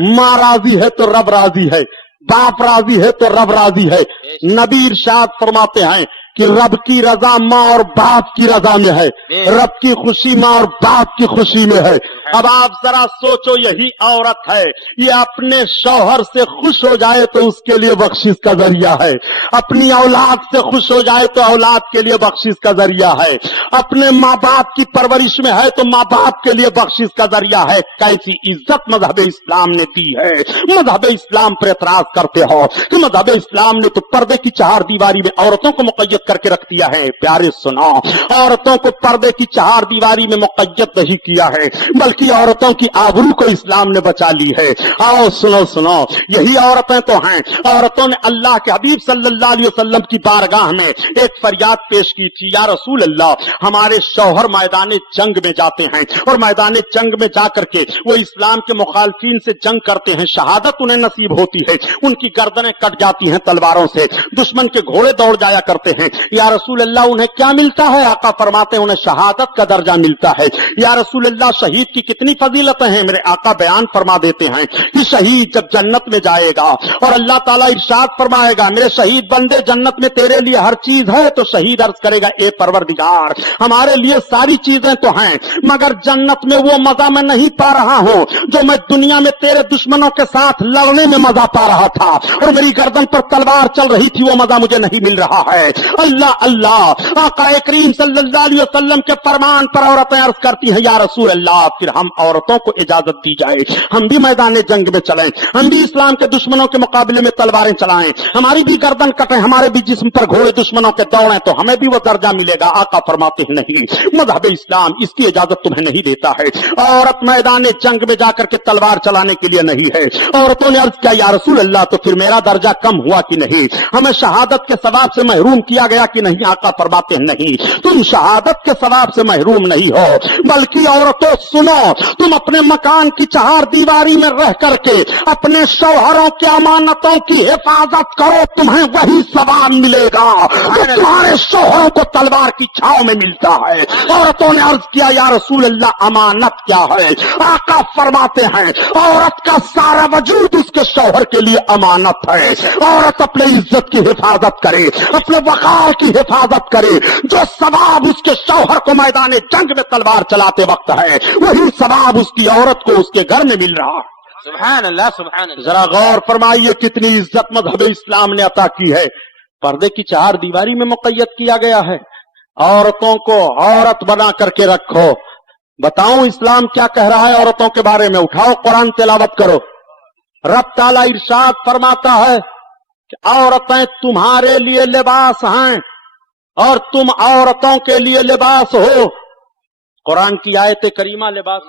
माँ राजी है तो रब राजी है, बाप राजी है तो रब राजी है। नबी इरशाद फरमाते हैं कि रब की रजा माँ और बाप की रजा में है, रब की खुशी माँ और बाप की खुशी में है। अब आप जरा सोचो, यही औरत है, ये अपने शौहर से खुश हो जाए तो उसके लिए बख्शिश का जरिया है, अपनी औलाद से खुश हो जाए तो औलाद के लिए बख्शिश का जरिया है, अपने माँ बाप की परवरिश में है तो माँ बाप के लिए बख्शिश का जरिया है। कैसी इज्जत मजहब इस्लाम ने दी है। मजहब इस्लाम पर एतराज करते हो कि मजहब इस्लाम ने तो पर्दे की चार दीवारी में औरतों को मुक़य्यद करके रख दिया है। प्यारे सुनो, औरतों को पर्दे की चार दीवारी में मुक़य्यद नहीं किया है बल्कि औरतों की आबरू को इस्लाम ने बचा ली है। आओ सुनो सुनो, यही औरतें तो हैं। औरतों ने अल्लाह के हबीब सल्लल्लाहु अलैहि वसल्लम की बारगाह में एक फरियाद पेश की थी, या रसूल अल्लाह, हमारे शौहर मैदान जंग में जाते हैं और मैदान जंग में जाकर के वो इस्लाम के मुखालफीन से जंग करते हैं, शहादत उन्हें नसीब होती है, उनकी गर्दनें कट जाती हैं तलवारों से, दुश्मन के घोड़े दौड़ जाया करते हैं, या रसूल अल्लाह उन्हें क्या मिलता है? आका फरमाते हैं उन्हें शहादत का दर्जा मिलता है। या रसूल अल्लाह शहीद की कितनी फजीलतें हैं? मेरे आका बयान फरमा देते हैं कि शहीद जब जन्नत में जाएगा और अल्लाह ताला इरशाद फरमाएगा मेरे शहीद बंदे जन्नत में तेरे लिए हर चीज है, तो शहीद अर्ज करेगा ए परवरदिगार हमारे लिए सारी चीजें तो हैं, मगर जन्नत में वो मजा मैं नहीं पा रहा हूं जो मैं दुनिया में तेरे दुश्मनों के साथ लड़ने में मजा पा रहा था और मेरी गर्दन पर तलवार चल रही थी, वो मजा मुझे नहीं मिल रहा है। अल्लाह अल्लाह। आका करीम सल्लल्लाहु अलैहि वसल्लम के फरमान पर औरतें अर्ज करती हैं या रसूल अल्लाह फिर हम औरतों को इजाजत दी जाए, हम भी मैदान जंग में चलें, हम भी इस्लाम के दुश्मनों के मुकाबले में तलवारें चलाएं, हमारी भी गर्दन कटे, हमारे भी जिस्म पर घोड़े दुश्मनों के दौड़ें, तो हमें भी वो दर्जा मिलेगा। आका फरमाते हैं नहीं, मजहब इस्लाम इसकी इजाजत तुम्हें नहीं देता है। औरत मैदान जंग में जाकर के तलवार चलाने के लिए नहीं है। औरतों ने अर्ज किया या रसूल अल्लाह तो फिर मेरा दर्जा कम हुआ कि नहीं, हमें शहादत के सवाब से महरूम किया गया कि नहीं? आका फरमाते हैं नहीं, तुम शहादत के सवाब से महरूम नहीं हो, बल्कि औरतों सुनो, तुम अपने मकान की चार दीवारी में रह करके अपने शौहरों की अमानतों की हिफाजत करो, तुम्हें वही सवाब मिलेगा जो तुम्हारे शौहरों को तलवार की छाव में मिलता है। औरतों ने अर्ज किया या रसूल अल्लाह अमानत क्या है? आका फरमाते हैं औरत का सारा वजूद उसके शौहर के लिए अमानत है। औरत अपने इज्जत की हिफाजत करे, अपने वकार की हिफाजत करे, जो सवाब उसके शौहर को मैदान जंग में तलवार चलाते वक्त है वही सवाब उसकी औरत को उसके घर में मिल रहा है। सुभान अल्लाह, सुभान अल्लाह। जरा गौर फरमाइए कितनी इज्जत मजहब इस्लाम ने अता की है। पर्दे की चार दीवारी में मुक़य्यद किया गया है, औरतों को औरत बना करके रखो। बताऊं इस्लाम क्या कह रहा है औरतों के बारे में? उठाओ कुरान तिलावत करो। रब ताला इरशाद फरमाता है कि औरतें तुम्हारे लिए लिबास हैं और तुम औरतों के लिए लिबास हो। कुरान की आयत करीमा लिबास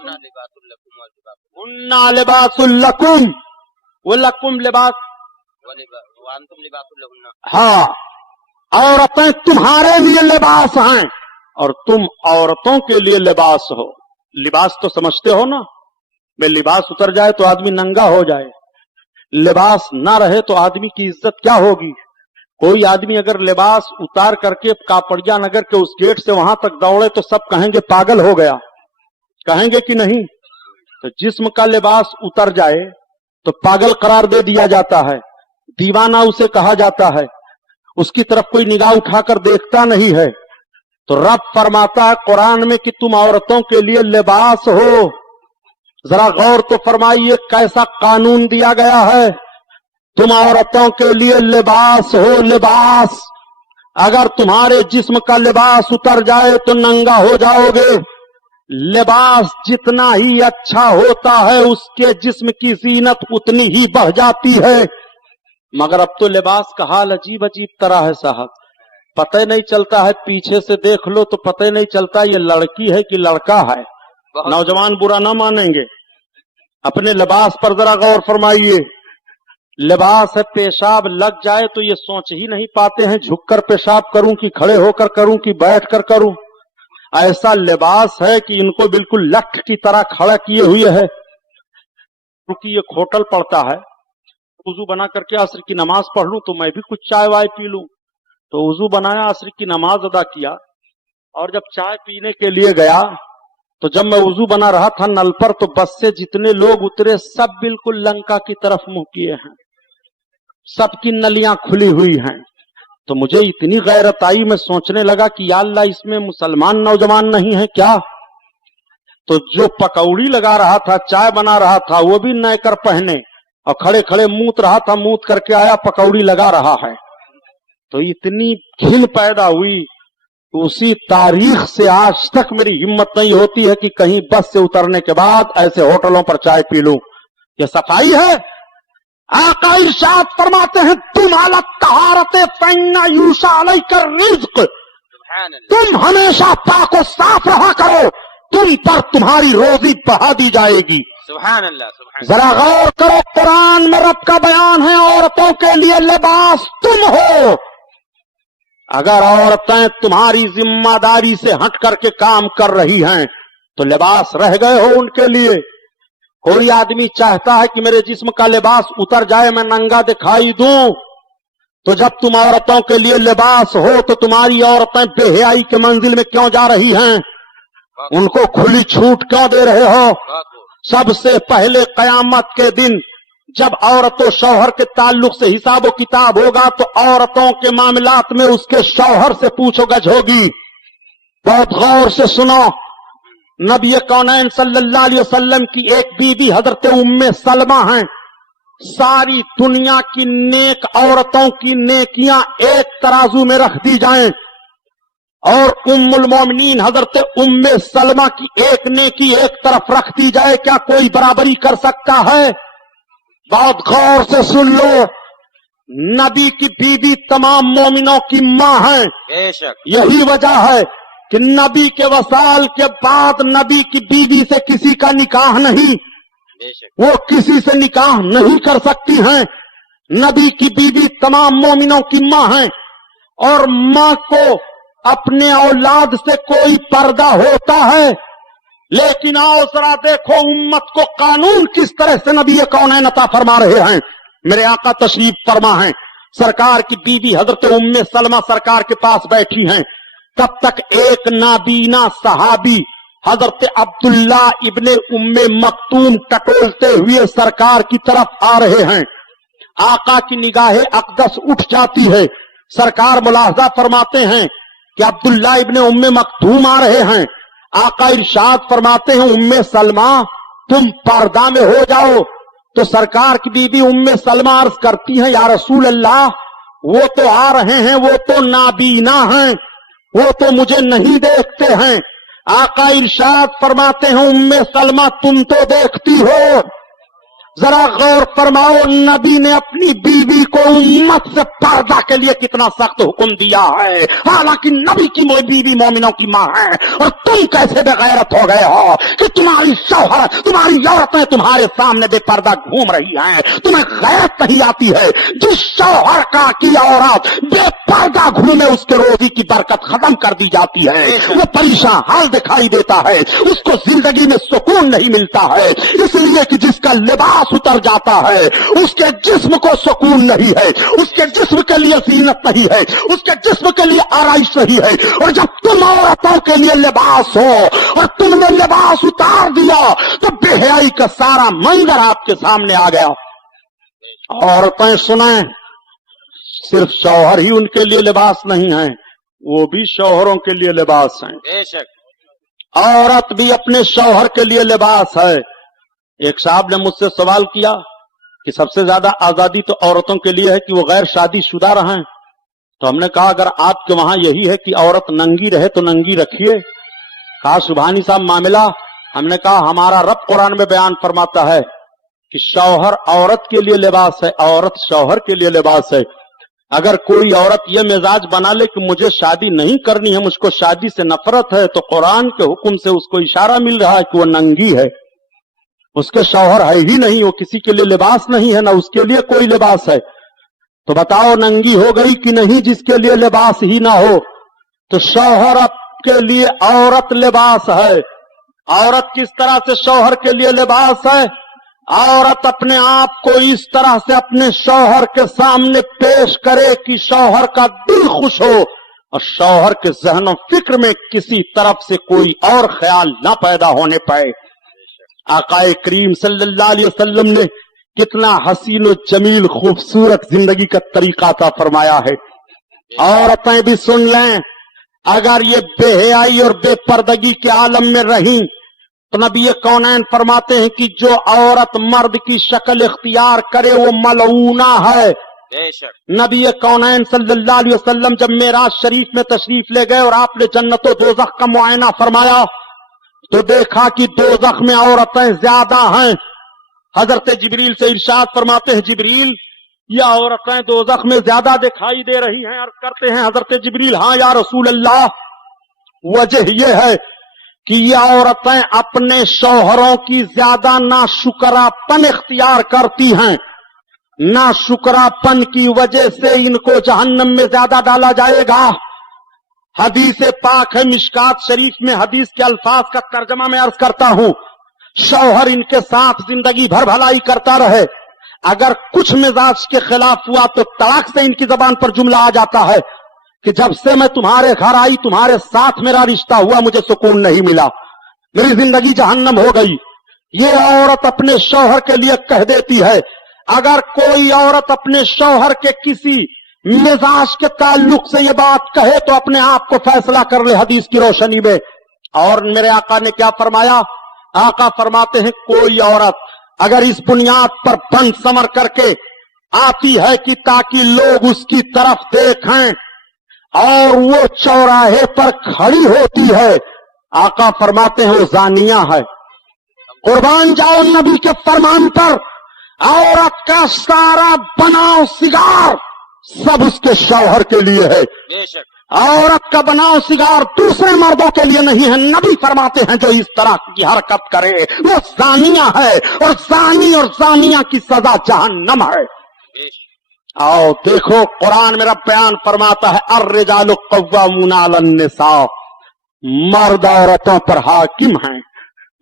उन्ना लिबासुल्लकुम व लकुम लिबास, हाँ औरतें तुम्हारे लिए लिबास हैं और तुम औरतों के लिए लिबास हो। लिबास तो समझते हो ना, मैं लिबास उतर जाए तो आदमी नंगा हो जाए, लिबास ना रहे तो आदमी की इज्जत क्या होगी? कोई आदमी अगर लिबास उतार करके कापड़िया नगर के उस गेट से वहां तक दौड़े तो सब कहेंगे पागल हो गया, कहेंगे कि नहीं? तो जिस्म का लिबास उतर जाए तो पागल करार दे दिया जाता है, दीवाना उसे कहा जाता है, उसकी तरफ कोई निगाह उठाकर देखता नहीं है। तो रब फरमाता है कुरान में कि तुम औरतों के लिए लिबास हो। जरा गौर तो फरमाइए कैसा कानून दिया गया है, तुम औरतों के लिए लिबास हो। लिबास, अगर तुम्हारे जिस्म का लिबास उतर जाए तो नंगा हो जाओगे। लिबास जितना ही अच्छा होता है उसके जिस्म की जीनत उतनी ही बढ़ जाती है। मगर अब तो लिबास का हाल अजीब अजीब तरह है साहब, पता ही नहीं चलता है, पीछे से देख लो तो पता ही नहीं चलता ये लड़की है कि लड़का है। नौजवान बुरा ना मानेंगे, अपने लिबास पर जरा गौर फरमाइए। लिबास है पेशाब लग जाए तो ये सोच ही नहीं पाते हैं झुककर पेशाब करूं कि खड़े होकर करूं कि बैठकर करूं। ऐसा लिबास है कि इनको बिल्कुल लठ की तरह खड़ा किए हुए है। क्योंकि ये खोटल पड़ता है, वुजू बना करके असर की नमाज पढ़ लूं तो मैं भी कुछ चाय वाय पी लूं, तो वुजू बनाया, असर की नमाज अदा किया और जब चाय पीने के लिए गया तो जब मैं वुजू बना रहा था नल पर तो बस से जितने लोग उतरे सब बिल्कुल लंका की तरफ मुंह किए हैं, सबकी नलियां खुली हुई हैं। तो मुझे इतनी गैरत आई, मैं सोचने लगा कि या अल्लाह इसमें मुसलमान नौजवान नहीं है क्या? तो जो पकौड़ी लगा रहा था, चाय बना रहा था, वो भी नैकर पहने और खड़े खड़े मूत रहा था, मूत करके आया पकौड़ी लगा रहा है। तो इतनी घिन पैदा हुई, उसी तारीख से आज तक मेरी हिम्मत नहीं होती है कि कहीं बस से उतरने के बाद ऐसे होटलों पर चाय पी लूं। ये सफाई है? आका इरशाद फरमाते हैं तुम हालत तहारते फन्ना यूशा अलैकर रिज़्क़, तुम हमेशा पाक और साफ रहा करो, तुम पर तुम्हारी रोजी बढ़ा दी जाएगी। सुभान अल्लाह, सुभान। जरा गौर करो, कुरान में रब का बयान है औरतों के लिए लिबास तुम हो। अगर औरतें तुम्हारी जिम्मेदारी से हट करके काम कर रही हैं तो लिबास रह गए हो उनके लिए। कोई आदमी चाहता है कि मेरे जिस्म का लिबास उतर जाए, मैं नंगा दिखाई दूं, तो जब तुम औरतों के लिए लिबास हो तो तुम्हारी औरतें बेहयाई के मंजिल में क्यों जा रही हैं? उनको खुली छूट क्यों दे रहे हो? सबसे पहले कयामत के दिन जब औरतों शौहर के ताल्लुक से हिसाब व किताब होगा तो औरतों के मामलात में उसके शौहर से पूछोगछ होगी। बहुत गौर से सुनो, नबी कौनैन सल्लल्लाहु अलैहि वसल्लम की एक बीवी हजरत उम्मे सलमा हैं। सारी दुनिया की नेक औरतों की नेकियां एक तराजू में रख दी जाएं और उम्मुल मोमिनीन हजरत उम्मे सलमा की एक नेकी एक तरफ रख दी जाए, क्या कोई बराबरी कर सकता है? बहुत गौर से सुन लो, नबी की बीवी तमाम मोमिनों की मां है। बेशक यही वजह है कि नबी के वसाल के बाद नबी की बीवी से किसी का निकाह नहीं, बेशक वो किसी से निकाह नहीं कर सकती हैं। नबी की बीवी तमाम मोमिनों की मां है और मां को अपने औलाद से कोई पर्दा होता है, लेकिन आओ जरा देखो उम्मत को कानून किस तरह से नबी कौनैन अता फरमा रहे हैं। मेरे आका तशरीफ फरमा हैं, सरकार की बीवी हजरत उम्मे सलमा सरकार के पास बैठी हैं। तब तक एक नाबीना सहाबी हजरत अब्दुल्ला इब्ने उम्मे मक्तूम टटोलते हुए सरकार की तरफ आ रहे हैं। आका की निगाहे अकदस उठ जाती है। सरकार मुलाहजा फरमाते हैं कि अब्दुल्ला इब्ने उम्मे मक्तूम आ रहे हैं। आका इरशाद फरमाते हैं, उम्मे सलमा तुम पर्दा में हो जाओ। तो सरकार की बीवी उम्मे सलमा अर्ज करती हैं, या रसूल अल्लाह वो तो आ रहे हैं, वो तो नाबीना हैं, वो तो मुझे नहीं देखते हैं। आका इरशाद फरमाते हैं, उम्मे सलमा तुम तो देखती हो। जरा गौर फरमाओ, नबी ने अपनी बीवी को उम्मत से पर्दा के लिए कितना सख्त हुक्म दिया है, हालांकि नबी की बीवी मोमिनों की मां है। और तुम कैसे बेगैरत हो गए हो कि तुम्हारी शौहर तुम्हारी औरतें तुम्हारे सामने बेपर्दा घूम रही हैं, तुम्हें गैरत नहीं आती है। जिस शौहर का की औरत बेपर्दा घूमे उसके रोजी की बरकत खत्म कर दी जाती है, वो परेशान हाल दिखाई देता है, उसको जिंदगी में सुकून नहीं मिलता है। इसलिए कि जिसका लिबास उतर जाता है उसके जिस्म को सुकून नहीं है, उसके जिस्म के लिए जीनत नहीं है, उसके जिस्म के लिए आराइश नहीं है। और जब तुम औरतों के लिए लिबास हो और तुमने लिबास उतार दिया तो बेहयाई का सारा मंजर आपके सामने आ गया। औरतें सुने, सिर्फ शौहर ही उनके लिए लिबास नहीं है, वो भी शौहरों के लिए लिबास है। बेशक औरत भी अपने शौहर के लिए लिबास है। एक साहब ने मुझसे सवाल किया कि सबसे ज्यादा आजादी तो औरतों के लिए है कि वो गैर शादीशुदा रहें। तो हमने कहा अगर आपके वहां यही है कि औरत नंगी रहे तो नंगी रखिए। कहा सुभानी साहब मामला? हमने कहा हमारा रब कुरान में बयान फरमाता है कि शौहर औरत के लिए लिबास है, औरत शौहर के लिए लिबास है। अगर कोई औरत ये मिजाज बना ले कि मुझे शादी नहीं करनी है, मुझको शादी से नफरत है, तो कुरान के हुक्म से उसको इशारा मिल रहा है कि वो नंगी है, उसके शौहर है ही नहीं, वो किसी के लिए लिबास नहीं है, ना उसके लिए कोई लिबास है। तो बताओ नंगी हो गई कि नहीं जिसके लिए लिबास ही ना हो? तो शौहर के लिए औरत लिबास है। औरत किस तरह से शौहर के लिए लिबास है? औरत अपने आप को इस तरह से अपने शौहर के सामने पेश करे कि शौहर का दिल खुश हो और शौहर के ज़हन फिक्र में किसी तरफ से कोई और ख्याल ना पैदा होने पाए। आकाए करीम सल्लल्लाहु अलैहि वसल्लम ने कितना हसीन और जमील खूबसूरत जिंदगी का तरीका था फरमाया है। औरतें भी सुन लें, अगर ये बेहयाई और बेपर्दगी के आलम में रहीं तो नबी कौनैन फरमाते हैं कि जो औरत मर्द की शक्ल इख्तियार करे वो मलऊना है। नबी कौनैन सल्लल्लाहु अलैहि वसल्लम जब मेराज शरीफ में तशरीफ ले गए और आपने जन्नत और दोज़ख का मुआयना फरमाया तो देखा कि दोज़ख में औरतें ज्यादा हैं। हजरत जिब्रील से इरशाद फरमाते हैं, जिब्रील ये औरतें दोज़ख में ज्यादा दिखाई दे रही हैं। अर्ज करते हैं हजरत जिब्रील, हाँ या रसूल अल्लाह, वजह यह है कि ये औरतें अपने शौहरों की ज्यादा नाशुक्रापन इख्तियार करती हैं। नाशुक्रापन की वजह से इनको जहन्नम में ज्यादा डाला जाएगा। हदीस पाक है मिशकात शरीफ में, हदीस के अल्फाज का तर्जमा मैं अर्ज करता हूं। शौहर इनके साथ जिंदगी भर भलाई करता रहे, अगर कुछ मिजाज के खिलाफ हुआ तो तड़ाक से इनकी जबान पर जुमला आ जाता है कि जब से मैं तुम्हारे घर आई तुम्हारे साथ मेरा रिश्ता हुआ मुझे सुकून नहीं मिला, मेरी जिंदगी जहन्नम हो गई। ये औरत अपने शौहर के लिए कह देती है। अगर कोई औरत अपने शौहर के किसी मिजाज के ताल्लुक से ये बात कहे तो अपने आप को फैसला कर ले हदीस की रोशनी में। और मेरे आका ने क्या फरमाया? आका फरमाते हैं कोई औरत अगर इस बुनियाद पर बन समर करके आती है कि ताकि लोग उसकी तरफ देखें और वो चौराहे पर खड़ी होती है, आका फरमाते हैं वो जानिया है। कुर्बान जाओ नबी के फरमान पर। औरत का सारा बनाव सिगार सब उसके शौहर के लिए है। बेशक औरत का बनाव सिगार दूसरे मर्दों के लिए नहीं है। नबी फरमाते हैं जो इस तरह की हरकत करे वो जानिया है और जानी और जानिया की सजा जहन्नम है। बेशक आओ देखो कुरान मेरा बयान फरमाता है अर्रिजालु कव्वामूना अलन निसा, मर्द औरतों पर हाकिम हैं।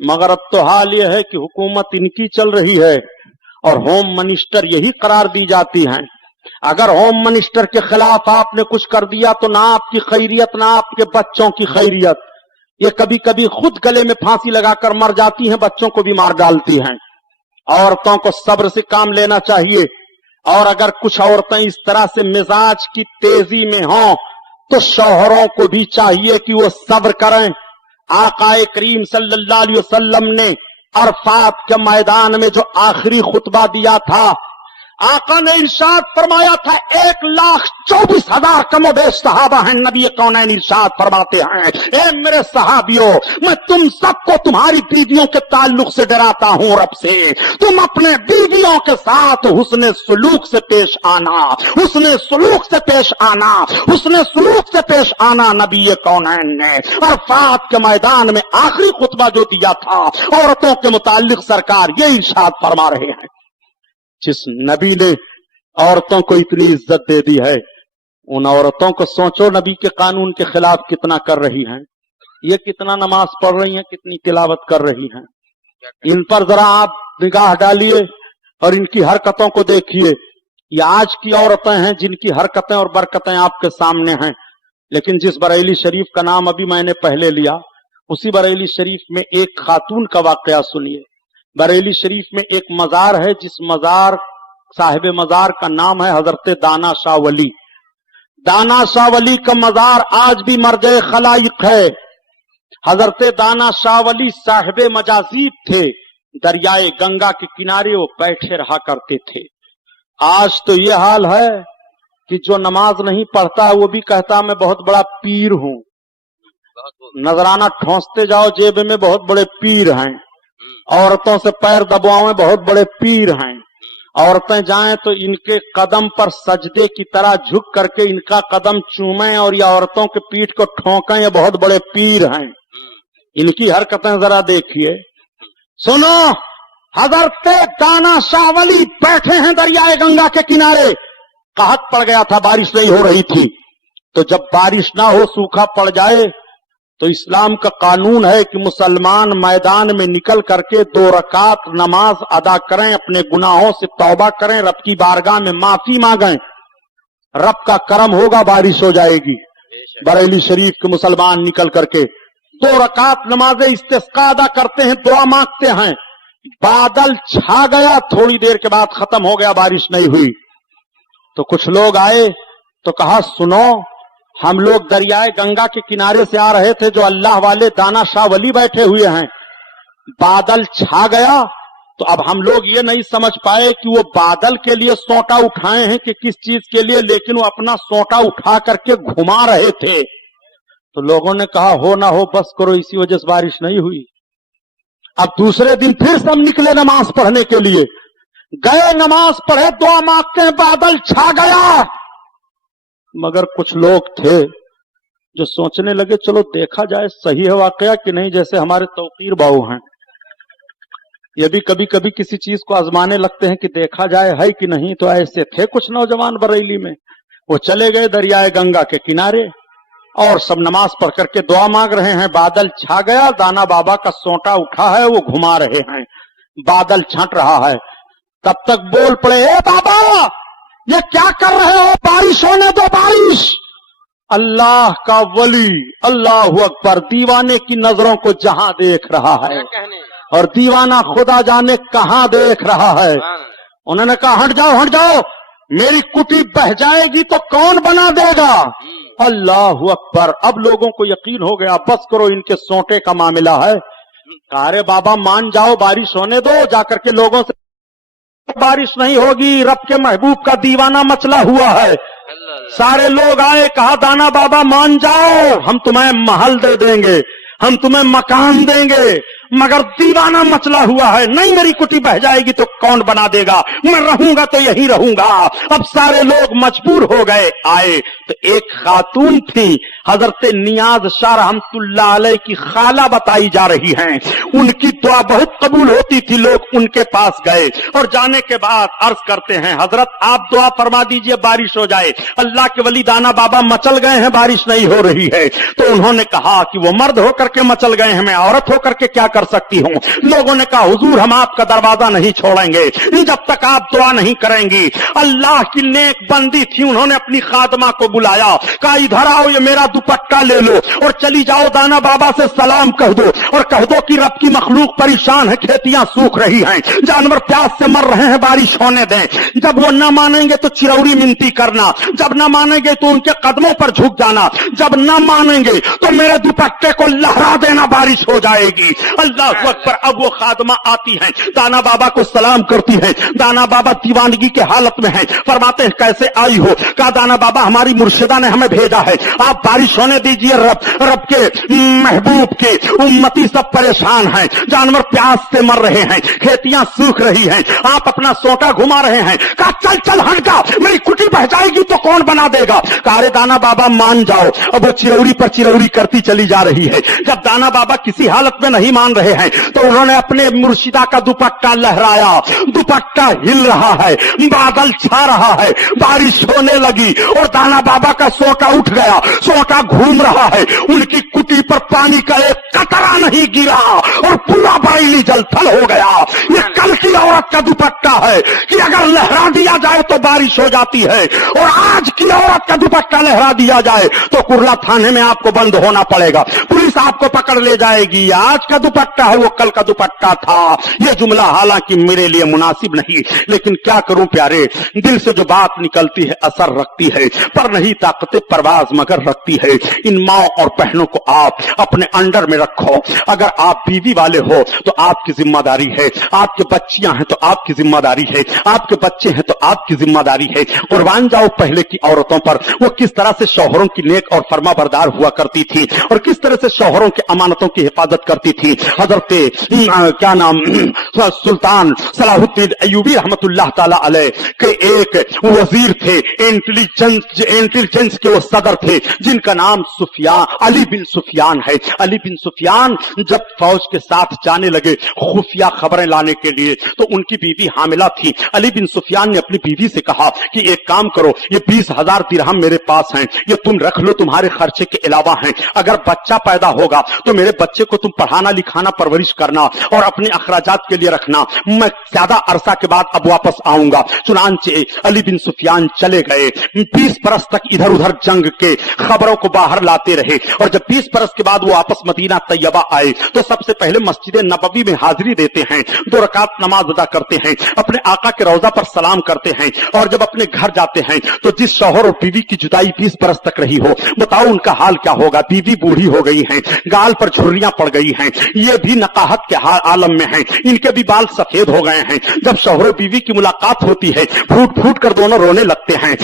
मगर अब तो हाल यह है कि हुकूमत इनकी चल रही है और होम मिनिस्टर यही करार दी जाती हैं। अगर होम मिनिस्टर के खिलाफ आपने कुछ कर दिया तो ना आपकी खैरियत ना आपके बच्चों की खैरियत। ये कभी कभी खुद गले में फांसी लगाकर मर जाती हैं, बच्चों को भी मार डालती हैं। औरतों को सब्र से काम लेना चाहिए। और अगर कुछ औरतें इस तरह से मिजाज की तेजी में हों तो शौहरों को भी चाहिए कि वो सब्र करें। आकाए करीम सल्लल्लाहु अलैहि वसल्लम ने अरफात के मैदान में जो आखिरी खुतबा दिया था, आका ने इरशाद फरमाया था 1,24,000 कमोबेश सहाबा हैं। नबी कौनैन इरशाद फरमाते हैं ए मेरे सहाबियों, मैं तुम सबको तुम्हारी बीवियों के ताल्लुक से डराता हूं रब से। तुम अपने बीवियों के साथ हुस्ने सुलूक से पेश आना, हुस्ने सुलूक से पेश आना, हुस्ने सुलूक से पेश आना। नबी कौनैन ने अरफात के मैदान में आखिरी खुतबा जो दिया था औरतों के मुताल्लिक सरकार ये इरशाद फरमा रहे हैं। जिस नबी ने औरतों को इतनी इज्जत दे दी है, उन औरतों को सोचो नबी के कानून के खिलाफ कितना कर रही हैं। ये कितना नमाज पढ़ रही हैं, कितनी तिलावत कर रही हैं। इन पर जरा आप निगाह डालिए और इनकी हरकतों को देखिए। ये आज की औरतें हैं जिनकी हरकतें और बरकतें आपके सामने हैं। लेकिन जिस बरेली शरीफ का नाम अभी मैंने पहले लिया, उसी बरेली शरीफ में एक खातून का वाकया सुनिए। बरेली शरीफ में एक मजार है जिस मजार साहिब मजार का नाम है हजरत दाना शाह वली। दाना शाह वली का मजार आज भी मर्जे खलाइक है। हजरत दाना शाह वली साहिब मजाजीब थे। दरियाए गंगा के किनारे वो बैठे रहा करते थे। आज तो ये हाल है कि जो नमाज नहीं पढ़ता वो भी कहता मैं बहुत बड़ा पीर हूं। नजराना ठोंसते जाओ जेब में बहुत बड़े पीर हैं। औरतों से पैर दबाओ बहुत बड़े पीर हैं। औरतें जाएं तो इनके कदम पर सजदे की तरह झुक करके इनका कदम चूमें और ये औरतों के पीठ को ठोंकें, ये बहुत बड़े पीर हैं। इनकी हरकतें जरा देखिए। सुनो, हजरत दाना शाह वली बैठे हैं दरियाए गंगा के किनारे। कहत पड़ गया था, बारिश नहीं हो रही थी। तो जब बारिश ना हो, सूखा पड़ जाए, तो इस्लाम का कानून है कि मुसलमान मैदान में निकल करके 2 रकात नमाज अदा करें, अपने गुनाहों से तौबा करें, रब की बारगाह में माफी मांगें। रब का करम होगा, बारिश हो जाएगी। बरेली शरीफ के मुसलमान निकल करके 2 रकात नमाज इस्तिस्का अदा करते हैं, दुआ मांगते हैं। बादल छा गया, थोड़ी देर के बाद खत्म हो गया, बारिश नहीं हुई। तो कुछ लोग आए तो कहा सुनो, हम लोग दरियाए गंगा के किनारे से आ रहे थे, जो अल्लाह वाले दाना शाह वली बैठे हुए हैं। बादल छा गया तो अब हम लोग ये नहीं समझ पाए कि वो बादल के लिए सोंटा उठाए हैं कि किस चीज के लिए, लेकिन वो अपना सोंटा उठा करके घुमा रहे थे। तो लोगों ने कहा हो ना हो बस करो, इसी वजह से बारिश नहीं हुई। अब दूसरे दिन फिर सब निकले नमाज पढ़ने के लिए, गए नमाज पढ़े, दुआ मांगते हैं, बादल छा गया। मगर कुछ लोग थे जो सोचने लगे चलो देखा जाए सही है वाकया कि नहीं। जैसे हमारे तौकीर बाऊ हैं, ये भी कभी कभी किसी चीज को आजमाने लगते हैं कि देखा जाए है कि नहीं। तो ऐसे थे कुछ नौजवान बरेली में, वो चले गए दरियाए गंगा के किनारे और सब नमाज पढ़ करके दुआ मांग रहे हैं। बादल छा गया, दाना बाबा का सोंटा उठा है, वो घुमा रहे हैं, बादल छंट रहा है। तब तक बोल पड़े, ए बाबा ये क्या कर रहे हो, बारिश होने दो बारिश। अल्लाह का वली, अल्लाह अकबर, दीवाने की नजरों को जहां देख रहा है और दीवाना खुदा जाने कहां देख रहा है। उन्होंने कहा हट जाओ, मेरी कुटी बह जाएगी तो कौन बना देगा। अल्लाह अकबर। अब लोगों को यकीन हो गया, बस करो इनके सोटे का मामला है। अरे बाबा मान जाओ, बारिश होने दो, जाकर के लोगों से। बारिश नहीं होगी, रब के महबूब का दीवाना मचला हुआ है। सारे लोग आए, कहा दाना बाबा मान जाओ, हम तुम्हें महल दे देंगे, हम तुम्हें मकान देंगे, मगर दीवाना मचला हुआ है। नहीं, मेरी कुटी बह जाएगी तो कौन बना देगा, मैं रहूंगा तो यहीं रहूंगा। अब सारे लोग मजबूर हो गए। आए तो एक खातून थी, हजरत नियाज शाह रहमतुल्लाह अलैह की खाला बताई जा रही हैं। उनकी दुआ बहुत कबूल होती थी। लोग उनके पास गए और जाने के बाद अर्ज करते हैं, हजरत आप दुआ फरमा दीजिए बारिश हो जाए। अल्लाह के वली दाना बाबा मचल गए हैं, बारिश नहीं हो रही है। तो उन्होंने कहा कि वो मर्द होकर के मचल गए हैं, मैं औरत होकर के क्या कर सकती हूं। लोगों ने कहा हुजूर हम आपका दरवाजा नहीं छोड़ेंगे जब तक आप दुआ नहीं करेंगी। अल्लाह की नेक बंदी थी, उन्होंने अपनी खादमा को बुलाया, कहा इधर आओ, ये मेरा दुपट्टा ले लो और चली जाओ, दाना बाबा से सलाम कह दो और कह दो कि रब की मखलूक परेशान है, खेतियां सूख रही हैं, जानवर प्यास से मर रहे हैं, बारिश होने दें। जब वो न मानेंगे तो चिरौरी मिनती करना, जब न मानेंगे तो उनके कदमों पर झुक जाना, जब न मानेंगे तो मेरे दुपट्टे को लहरा देना, बारिश हो जाएगी। अल्लाह अकबर। अब वो खादमा आती हैं, दाना बाबा को सलाम करती हैं। दाना बाबा दीवानगी के हालत में हैं, फरमाते हैं कैसे आई हो। कहा दाना बाबा हमारी मुर्शिदा ने हमें भेजा है, आप बारिश होने दीजिए, रब के महबूब के उम्मती सब परेशान हैं, जानवर प्यास से मर रहे हैं, खेतियां सूख रही हैं, आप अपना सोटा घुमा रहे हैं। कहा चल चल हट जा, मेरी कुटी बह जाएगी तो कौन बना देगा। कहा अरे दाना बाबा मान जाओ। अब वो चिरौरी पर चिरौरी करती चली जा रही है। जब दाना बाबा किसी हालत में नहीं मान रहे हैं तो उन्होंने अपने मुर्शिदा का दुपट्टा लहराया, दुपट्टा हिल रहा है, बादल छा रहा है, बारिश होने लगी और दाना बाबा का सोटा उठ गया, सोटा घूम रहा है, उनकी कुटी पर पानी का एक कतरा नहीं गिरा और पूरा बाइली जलथल हो गया। ये कल की औरत का दुपट्टा है कि अगर लहरा दिया जाए तो बारिश हो जाती है, और आज की औरत का दुपट्टा लहरा दिया जाए तो कुर्ला थाने में आपको बंद होना पड़ेगा, पुलिस आपको पकड़ ले जाएगी। आज का दुपट्टा है, वो कल का दुपट्टा था। ये जुमला हालांकि मेरे लिए मुनासिब नहीं, लेकिन क्या करूं प्यारे, दिल से जो बात निकलती है असर रखती है, पर नहीं ताकत परवाज मगर रखती है। इन माँ और बहनों को आप अपने अंडर में रखो। अगर आप बीवी वाले हो तो आपकी जिम्मेदारी है, आपके बच्चियां हैं तो आपकी जिम्मेदारी है, आपके बच्चे हैं तो आपकी जिम्मेदारी है। कुर्बान जाओ पहले की औरतों पर, वो किस तरह से शौहरों की नेक और फर्माबरदार हुआ करती थी और किस तरह से शौहरों की अमानतों की हिफाजत करती थी। हजरत क्या नाम सुल्तान सलाहुद्दीन अय्यूबी रहमतुल्लाह ताला अलैह के एक वजीर थे, इंटेलिजेंस के वो सदर थे, जिनका नाम अली बिन सुफियान है। अली बिन सुफियान जब फौज के साथ जाने लगे खुफिया खबरें लाने के लिए तो उनकी बीवी हामिला थी। अली बिन सुफियान ने अपनी बीवी से कहा कि एक काम करो, ये 20,000 दिरहम मेरे पास हैं, ये तुम रख लो, तुम्हारे खर्चे के अलावा हैं। अगर बच्चा पैदा होगा तो मेरे बच्चे को तुम पढ़ाना लिखाना परवरिश करना और अपने अखराजात के लिए रखना, मैं ज्यादा अरसा के बाद अब वापस आऊंगा। चुनांचे अली बिन सुफियान चले गए। 20 बरस तक इधर उधर जंग के खबरों को बाहर लाते रहे और जब 20 बरस के बाद वो वापस मदीना तैयबा आए तो सबसे पहले मस्जिद नबवी में हाजिरी देते हैं, 2 रकात नमाज अदा करते हैं, अपने आका के रौजा पर सलाम करते हैं और जब अपने घर जाते हैं तो जिस शौहर और बीवी की जुदाई 20 बरस तक रही हो, बताओ उनका हाल क्या होगा। बीवी बूढ़ी हो गई हैं, गाल पर झुर्रियां पड़ गई हैं, ये भी नकाहत के आलम में हैं, इनके भी बाल सफेद हो गए हैं। जब शौहर बीवी की मुलाकात होती है फूट फूट कर दोनों रोने लगते हैं।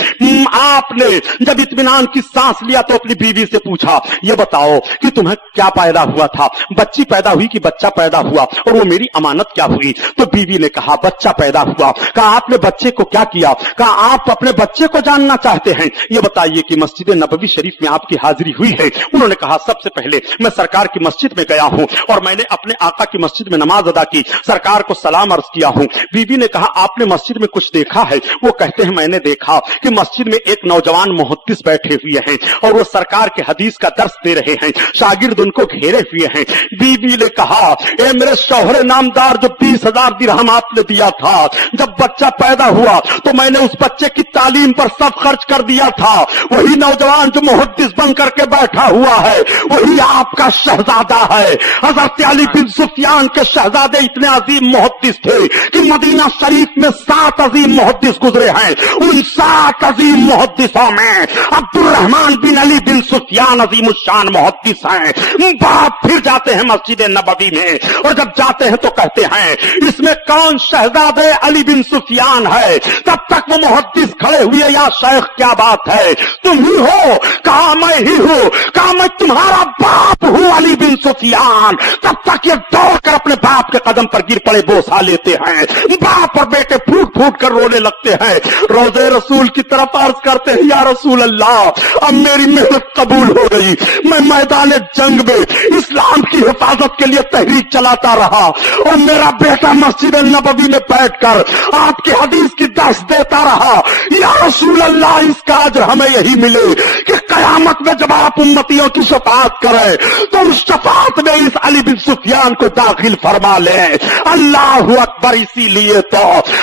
आपने जब इत्मीनान की सांस लिया तो अपनी बीवी से पूछा, ये बताओ कि तुम्हें क्या पैदा हुआ था, बच्ची पैदा हुई कि बच्चा पैदा हुआ, और वो मेरी अमानत क्या हुई। तो बीवी ने कहा बच्चा पैदा हुआ। कहा आपने बच्चे को क्या किया। कहा आप अपने बच्चे को जानना चाहते हैं, ये बताइए कि मस्जिद नबवी शरीफ में आपकी हाजिरी हुई है। उन्होंने कहा सबसे पहले मैं सरकार की मस्जिद में गया हूं और मैंने मैंने अपने आका की मस्जिद में नमाज अदा की, सरकार को सलाम अर्ज किया हूं। बीबी ने कहा आपने मस्जिद में कुछ देखा है? वो कहते हैं मैंने देखा कि मस्जिद में एक नौजवान मुहद्दिस बैठे हुए हैं और वो सरकार के हदीस का दर्स दे रहे हैं, शागिर्द उनको घेरे हुए हैं। बीबी ने कहा ए मेरे शौहर नामदार, जो 20,000 दिरहम आपने दिया था जब बच्चा पैदा हुआ तो मैंने उस बच्चे की तालीम पर सब खर्च कर दिया था। वही नौजवान जो मुहद्दिस बन करके बैठा हुआ है वही आपका शहजादा है। हजरत अली बिन सुफियान के शहजादे इतने अजीम मुहद्दिस थे कि मदीना शरीफ में 7 अजीम मुहद्दिस गुजरे हैं। उन 7 अजीम मुहद्दिसों में अब्दुर्रहमान बिन अली बिन सुफियान अजीमुश्शान मुहद्दिस हैं। बाप फिर जाते हैं मस्जिद नबवी में और जब जाते हैं तो कहते हैं इसमें कौन शहजादे अली बिन सुफियान है? तब तक वो मुहद्दिस खड़े हुए, या शेख क्या बात है, तुम ही हो? कहा मैं ही हूं। कहा मैं तुम्हारा बाप हूं अली बिन सुफियान। तब तक ये दौड़ कर अपने बाप के कदम पर गिर पड़े, बोसा लेते हैं। बाप और बेटे फूट फूट कर रोने लगते हैं, रोज़े रसूल की तरफ अर्ज करते हैं या रसूल अल्लाह अब मेरी मेहनत कबूल हो गई, मैं मैदान जंग में इस्लाम की हिफाजत के लिए तहरीक चलाता रहा और मेरा बेटा मस्जिद नबवी में बैठकर आपके हदीस की दर्स देता रहा। या रसूल अल्लाह इसका अज्र हमें यही मिले कि कयामत में जब आप उम्मतियों की शफाअत करें तो उस शफाअत में इस अली बिन सुफियान को दाखिल फरमा ले। अल्लाहु अकबर। इसीलिए तो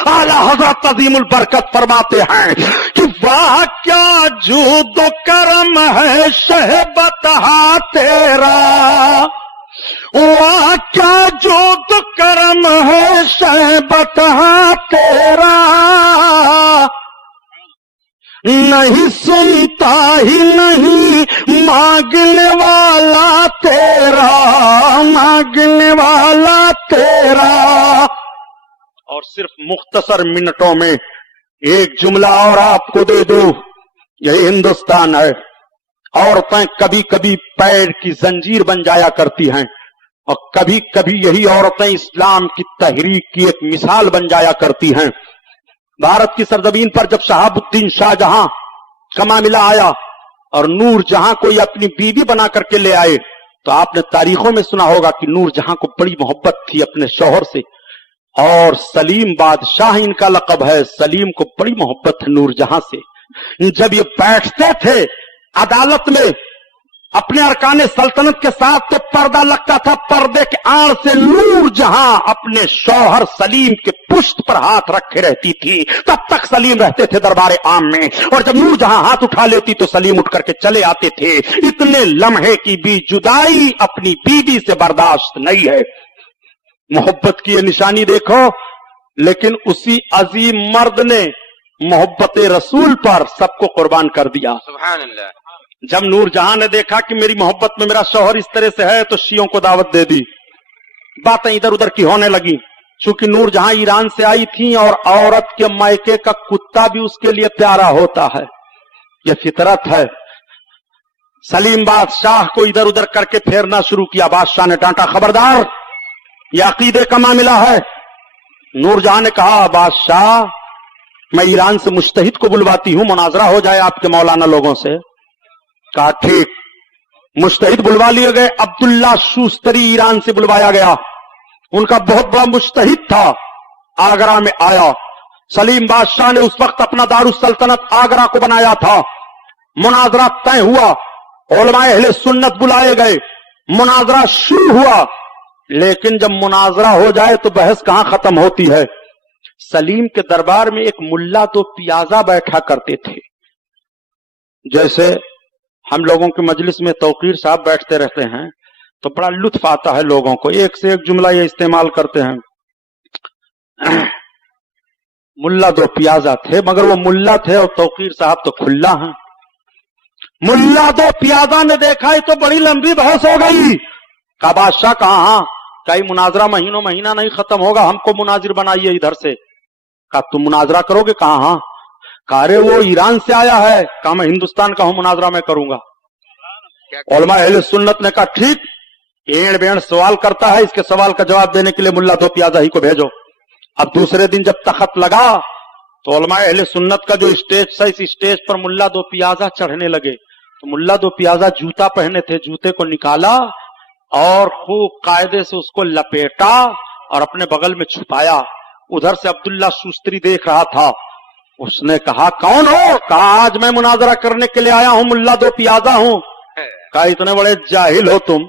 आला हजरत अजीमुल बरकत फरमाते हैं कि वाह क्या जूद करम है शहबतहा तेरा, वाह क्या जूद करम है शहबतहा तेरा, नहीं सुनता ही नहीं मांगने वाला तेरा, मांगने वाला तेरा। और सिर्फ मुख्तसर मिनटों में एक जुमला और आपको दे दो, यही हिंदुस्तान है। औरतें कभी कभी पैर की जंजीर बन जाया करती हैं और कभी कभी यही औरतें इस्लाम की तहरीक की एक मिसाल बन जाया करती हैं। भारत की सरजमीन पर जब शहाबुद्दीन शाहजहां का मामला आया और नूर जहां कोई अपनी बीवी बना करके ले आए, तो आपने तारीखों में सुना होगा कि नूर जहां को बड़ी मोहब्बत थी अपने शौहर से, और सलीम बादशाह इनका लक़ब है, सलीम को बड़ी मोहब्बत है नूर जहां से। जब ये बैठते थे अदालत में अपने अरकाने सल्तनत के साथ तो पर्दा लगता था, पर्दे के आड़ से नूर जहां अपने शौहर सलीम के पुष्ट पर हाथ रखे रहती थी। तब तक सलीम रहते थे दरबार आम में, और जब नूर जहां हाथ उठा लेती तो सलीम उठ करके चले आते थे। इतने लम्हे की भी जुदाई अपनी बीवी से बर्दाश्त नहीं है। मोहब्बत की ये निशानी देखो, लेकिन उसी अजीम मर्द ने मोहब्बत रसूल पर सबको कुर्बान कर दिया। सुभान अल्लाह। जब नूर जहां ने देखा कि मेरी मोहब्बत में मेरा शौहर इस तरह से है, तो शियों को दावत दे दी। बातें इधर उधर की होने लगी। चूंकि नूर जहां ईरान से आई थी और औरत के मायके का कुत्ता भी उसके लिए प्यारा होता है, यह फितरत है। सलीम बादशाह को इधर उधर करके फेरना शुरू किया। बादशाह ने डांटा, खबरदार, यह अकीदे का मामला है। नूर जहां ने कहा, बादशाह मैं ईरान से मुश्तहिद को बुलवाती हूं, मुनाजरा हो जाए आपके मौलाना लोगों से। कहा ठीक। मुश्तहिद बुलवा लिए गए। अब्दुल्ला शूस्तरी ईरान से बुलवाया गया, उनका बहुत बड़ा मुश्तहिद था। आगरा में आया। सलीम बादशाह ने उस वक्त अपना दारुस सल्तनत आगरा को बनाया था। मुनाजरा तय हुआ, उलमाए अहले सुन्नत बुलाए गए, मुनाजरा शुरू हुआ। लेकिन जब मुनाजरा हो जाए तो बहस कहां खत्म होती है। सलीम के दरबार में एक मुल्ला दो पियाजा बैठा करते थे। जैसे हम लोगों के मजलिस में तौकीर साहब बैठते रहते हैं तो बड़ा लुत्फ आता है लोगों को, एक से एक जुमला ये इस्तेमाल करते हैं। मुल्ला दो पियाजा थे, मगर वो मुल्ला थे और तौकीर साहब तो खुल्ला हैं। मुल्ला दो पियाजा ने देखा ही तो बड़ी लंबी बहस हो गई। का बादशाह कहा, कई मुनाजरा महीनों महीना नहीं खत्म होगा, हमको मुनाजिर बनाइए इधर से। का तुम मुनाजरा करोगे? कहा हाँ। कहा अरे वो ईरान से आया है। कहा मैं हिंदुस्तान का हूं, मुनाजरा मैं करूंगा। उलमा अहले सुन्नत ने कहा ठीक, एड़ बेड़ सवाल करता है, इसके सवाल का जवाब देने के लिए मुल्ला दो पियाजा ही को भेजो। अब दूसरे दिन जब तखत लगा तो उलमा अहले सुन्नत का जो स्टेज था, इस स्टेज पर मुल्ला दो पियाजा चढ़ने लगे। तो मुल्ला दो पियाजा जूता पहने थे, जूते को निकाला اور خوب قاعدے سے اس کو لپیٹا اور اپنے بغل میں چھپایا. ادھر سے عبداللہ شوستری دیکھ رہا تھا. اس نے کہا کون ہو؟ کہا آج میں مناظرہ کرنے کے لیے آیا ہوں, ملا دو پیازا ہوں. کہا اتنے بڑے جاہل ہو تم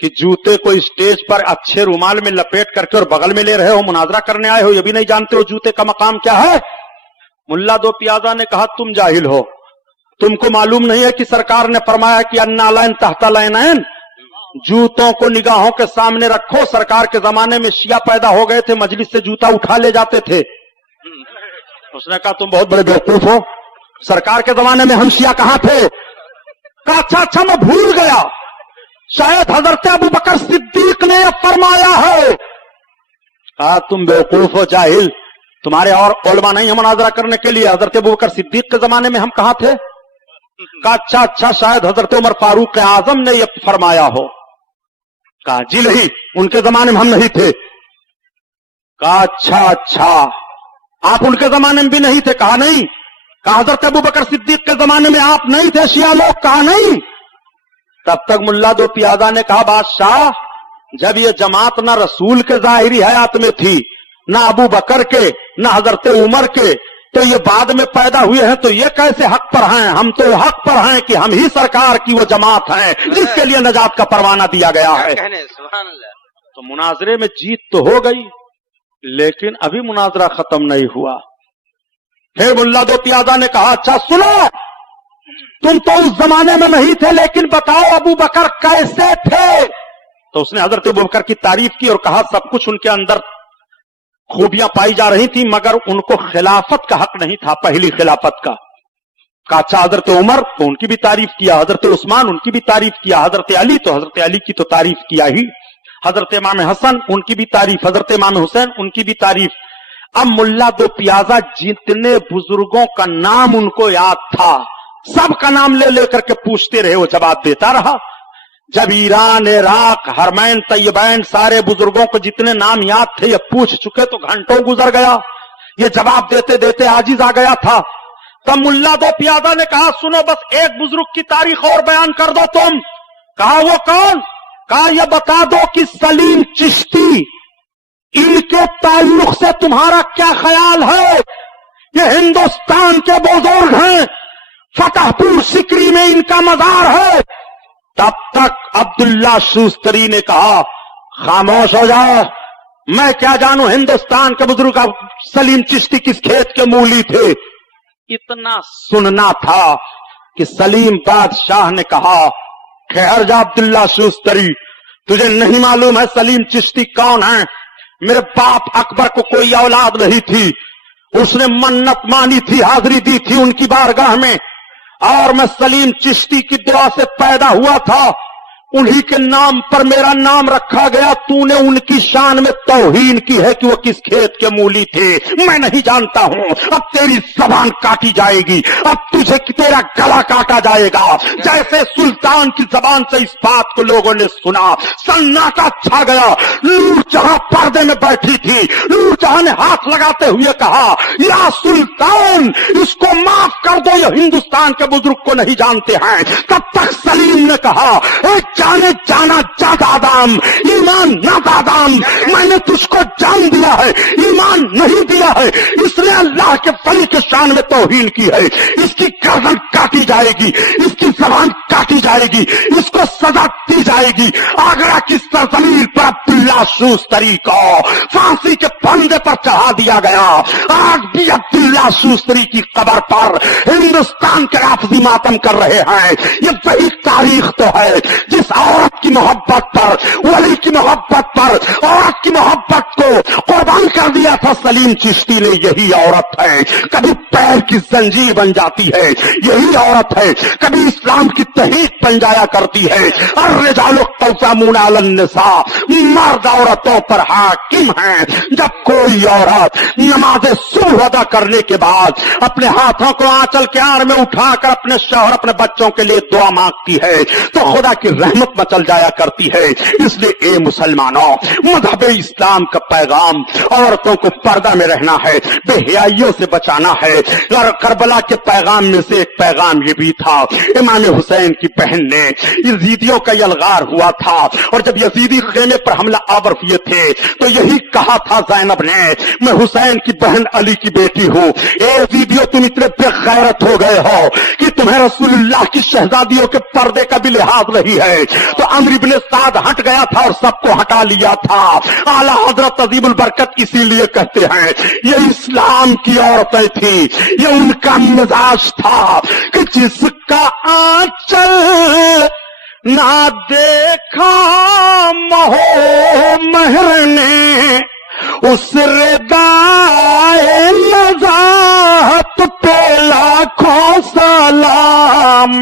کہ جوتے کو اسٹیج پر اچھے رومال میں لپیٹ کر کے اور بغل میں لے رہے ہو, مناظرہ کرنے آئے ہو, یہ بھی نہیں جانتے ہو جوتے کا مقام کیا ہے؟ ملا دو پیازا نے کہا تم جاہل ہو, تم کو معلوم نہیں ہے کہ سرکار نے فرمایا کہ النعلین تحت العینین, جوتوں کو نگاہوں کے سامنے رکھو. سرکار کے زمانے میں شیعہ پیدا ہو گئے تھے, مجلس سے جوتا اٹھا لے جاتے تھے. اس نے کہا تم بہت بڑے بیوقوف ہو, سرکار کے زمانے میں ہم شیعہ کہاں تھے؟ کہا اچھا میں بھول گیا, شاید حضرت ابو بکر صدیق نے یہ فرمایا ہے. کہا تم بیوقوف ہو, جاہل, تمہارے اور علماء نہیں ہیں مناظرہ کرنے کے لیے. حضرت ابو بکر صدیق کے زمانے میں ہم کہاں تھے؟ کہا اچھا شاید حضرت عمر فاروق اعظم نے یہ فرمایا ہو. کہا جی نہیں, ان کے زمانے میں ہم نہیں تھے. کہا اچھا آپ ان کے زمانے میں بھی نہیں تھے؟ کہا نہیں. کہا حضرت ابو بکر صدیق کے زمانے میں آپ نہیں تھے شیعہ لوگ؟ کہا نہیں. تب تک ملا دو پیازا نے کہا بادشاہ, جب یہ جماعت نہ رسول کے ظاہری حیات میں تھی, نہ ابو بکر کے, نہ حضرت عمر کے, تو یہ بعد میں پیدا ہوئے ہیں, تو یہ کیسے حق پر ہیں؟ ہم تو حق پر ہیں کہ ہم ہی سرکار کی وہ جماعت ہیں جس کے لیے نجات کا پروانہ دیا گیا ہے. تو مناظرے میں جیت تو ہو گئی, لیکن ابھی مناظرہ ختم نہیں ہوا. پھر ملا دو پیازا نے کہا اچھا سنو, تم تو اس زمانے میں نہیں تھے, لیکن بتاؤ ابو بکر کیسے تھے؟ تو اس نے حضرت ابو بکر کی تعریف کی اور کہا سب کچھ ان کے اندر خوبیاں پائی جا رہی تھی, مگر ان کو خلافت کا حق نہیں تھا, پہلی خلافت کا. کہا اچھا حضرت عمر, تو ان کی بھی تعریف کیا. حضرت عثمان, ان کی بھی تعریف کیا. حضرت علی, تو حضرت علی کی تو تعریف کیا ہی. حضرت امام حسن, ان کی بھی تعریف. حضرت امام حسین, ان کی بھی تعریف. اب ملا دو پیازا جتنے بزرگوں کا نام ان کو یاد تھا, سب کا نام لے کر کے پوچھتے رہے, وہ جواب دیتا رہا. جب ایران, عراق, حرمین طیبین, سارے بزرگوں کو جتنے نام یاد تھے یہ پوچھ چکے, تو گھنٹوں گزر گیا, یہ جواب دیتے دیتے عاجز آ گیا تھا. تب ملا دو پیازا نے کہا سنو, بس ایک بزرگ کی تاریخ اور بیان کر دو تم. کہا وہ کون؟ کہا یہ بتا دو کہ سلیم چشتی, ان کے تعلق سے تمہارا کیا خیال ہے؟ یہ ہندوستان کے بزرگ ہیں, فتح پور سکری میں ان کا مزار ہے. تب تک عبداللہ شوستری نے کہا خاموش ہو جاؤ, میں کیا جانوں ہندوستان کے بزرگ سلیم چشتی کس کھیت کے مولی تھے. اتنا سننا تھا کہ سلیم بادشاہ نے کہا خیر جا عبداللہ شوستری, تجھے نہیں معلوم ہے سلیم چشتی کون ہے؟ میرے باپ اکبر کو کوئی اولاد نہیں تھی, اس نے منت مانی تھی, حاضری دی تھی ان کی بارگاہ میں, اور میں سلیم چشتی کی دعا سے پیدا ہوا تھا, انہی کے نام پر میرا نام رکھا گیا. تو نے ان کی شان میں توہین کی ہے کہ وہ کس کھیت کے مولی تھے. میں نہیں جانتا ہوں, اب تیری زبان کاٹی جائے گی, اب تجھے تیرا گلا کاٹا جائے گا. جیسے سلطان کی زبان سے اس بات کو لوگوں نے سنا, سناٹا چھا گیا. نور جہاں پردے میں بیٹھی تھی, نور جہاں نے ہاتھ لگاتے ہوئے کہا یا سلطان اس کو معاف کر دو, یہ ہندوستان کے بزرگ کو نہیں جانتے ہیں. تب تک سلیم نے کہا جانے جانا جادادام, ایمان نہ دادام, میں نے تجھ کو جان دیا ہے, ایمان نہیں دیا ہے. اس نے اللہ کے ولی کے شان میں توہین کی ہے, اس کی گردن کاٹی جائے گی, اس کی زبان کاٹی جائے گی, اس کو سزا دی جائے گی. آگرہ کی سرزمین پر عبداللہ شوستری کو پھانسی کے پھندے پر چڑھا دیا گیا. آج بھی عبداللہ شوستری کی قبر پر ہندوستان کے رافضی ماتم کر رہے ہیں. یہ وہی تاریخ تو ہے جس عورت کی محبت پر, ولی کی محبت پر, عورت کی محبت کو قربان کر دیا تھا سلیم چشتی نے. یہی عورت ہے کبھی پیر کی زنجیر بن جاتی ہے, یہی عورت ہے کبھی اسلام کی تحریک بن جایا کرتی ہے. الرجال قوامون علی النساء, مرد عورتوں پر حاکم ہیں. جب کوئی عورت نماز صبح ادا کرنے کے بعد اپنے ہاتھوں کو آنچل کے آڑ میں اٹھا کر اپنے شوہر, اپنے بچوں کے لیے دعا مانگتی ہے تو خدا کی رحمت مچل جایا کرتی ہے. اس لیے اے مسلمانوں, مذہب اسلام کا پیغام عورتوں کو پردہ میں رہنا ہے, بے حیائیوں سے بچانا ہے. اور کربلا کے پیغام میں سے ایک پیغام یہ بھی تھا, امام حسین کی کی بہن نے یزیدیوں کا یلغار ہوا تھا، اور جب یزیدی خیمے پر حملہ آور ہوئے تھے تو یہی کہا تھا زینب نے، میں حسین کی بہن علی کی بیٹی ہوں، اے یزیدیوں تم اتنے بے غیرت ہو گئے ہو کہ تمہیں رسول اللہ کی شہزادیوں کے پردے کا بھی لحاظ نہیں ہے۔ تو عمرو ابن سعد ہٹ گیا تھا اور سب کو ہٹا لیا تھا۔ اعلیٰ حضرت عظیم البرکت اسی لیے کہتے ہیں یہ اسلام کی عورتیں تھیں، یہ ان کا مزاج تھا کہ جس کا آنچل نہ دیکھا مہو مہر نے، اس ردائے نزاہت پہ لاکھوں سلام،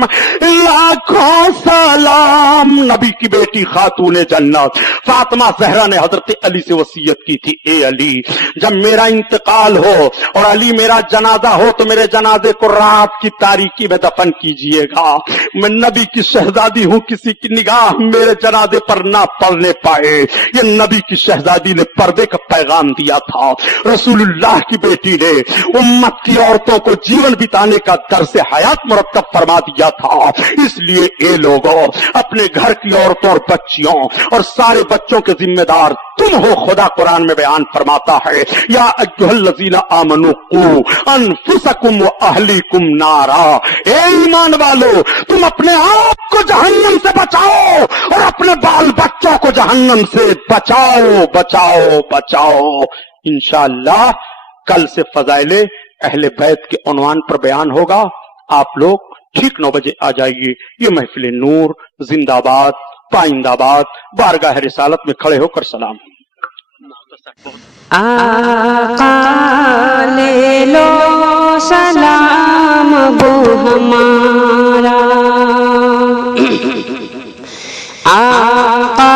لاکھوں سلام۔ نبی کی بیٹی خاتون جنت فاطمہ زہرا نے حضرت علی سے وصیت کی تھی، اے علی جب میرا انتقال ہو اور علی میرا جنازہ ہو تو میرے جنازے کو رات کی تاریکی میں دفن کیجئے گا، میں نبی کی شہزادی ہوں، کسی کی نگاہ میرے جنازے پر نہ پڑنے پائے۔ یہ نبی کی شہزادی نے پردے کا پیغام دیا تھا۔ رسول اللہ کی بیٹی نے امت کی عورتوں کو جیون بتانے کا درس حیات مرتب فرما دیا تھا۔ اس لیے اے لوگوں، اپنے گھر کی عورتوں اور بچیوں اور سارے بچوں کے ذمہ دار تم ہو۔ خدا قرآن میں بیان فرماتا ہے یا ایھا الذین آمنوا قوا انفسکم واہلیکم نارا، اے ایمان والو تم اپنے آپ کو جہنم سے بچاؤ اور اپنے بال بچوں کو جہنم سے بچاؤ بچاؤ بچاؤ۔ انشاءاللہ کل سے فضائل اہل بیت کے عنوان پر بیان ہوگا۔ آپ لوگ ٹھیک 9 بجے آ جائیے۔ یہ محفل نور زندہ باد پائندہ باد بارگاہ رسالت میں کھڑے ہو کر سلام۔ آقا لے لو سلام ابو ہمارا، آقا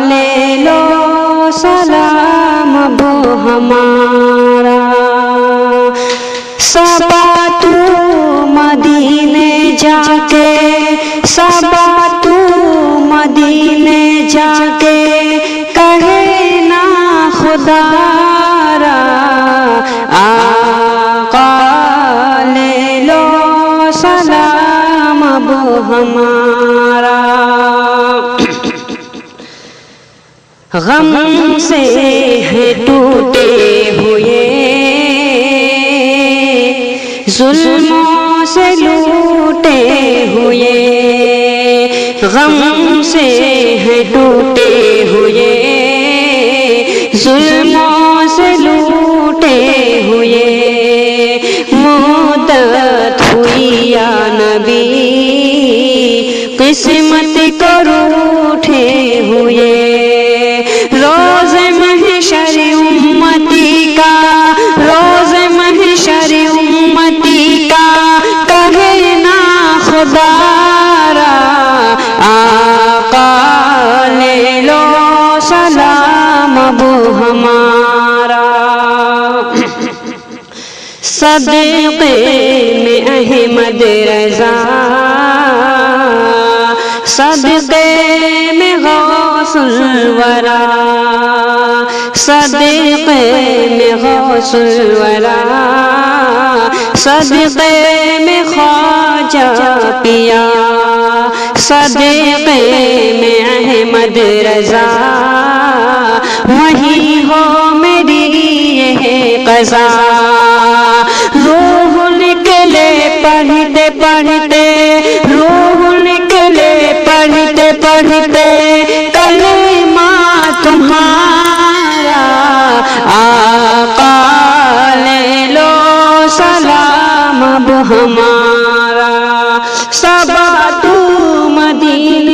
لے لو سلام ابو ہمارا، صبا تو مدینے جا کے، صبا تو مدینے جا کے کہے نا خدا را، آقا لے لو سلام ابو ہمارا، غم سے ہے ٹوٹے ہوئے، ظلموں سے لوٹے ہوئے، غم سے ہے ٹوٹے ہوئے، ظلموں سے لوٹے ہوئے، مدت ہوئی یا نبی قسمت کو روٹھے ہوئے، روز محشر امتی کا، روز محشر امتی کا کہنا خدا را، آقا لے لو سلام ابو ہمارا، صدقے میں احمد رضا، صدقے میں غوث الورا، صدقے میں غوث الورا، صدقے میں خواجہ پیا، صدقے میں احمد رضا، وہی ہو میری یہ قضا، روح نکلے پڑھتے پڑھتے، روح نکلے پڑھتے پڑھتے کلمہ تمہارا، آقا لے لو سلام اب ہمارا، صبا تو مدینے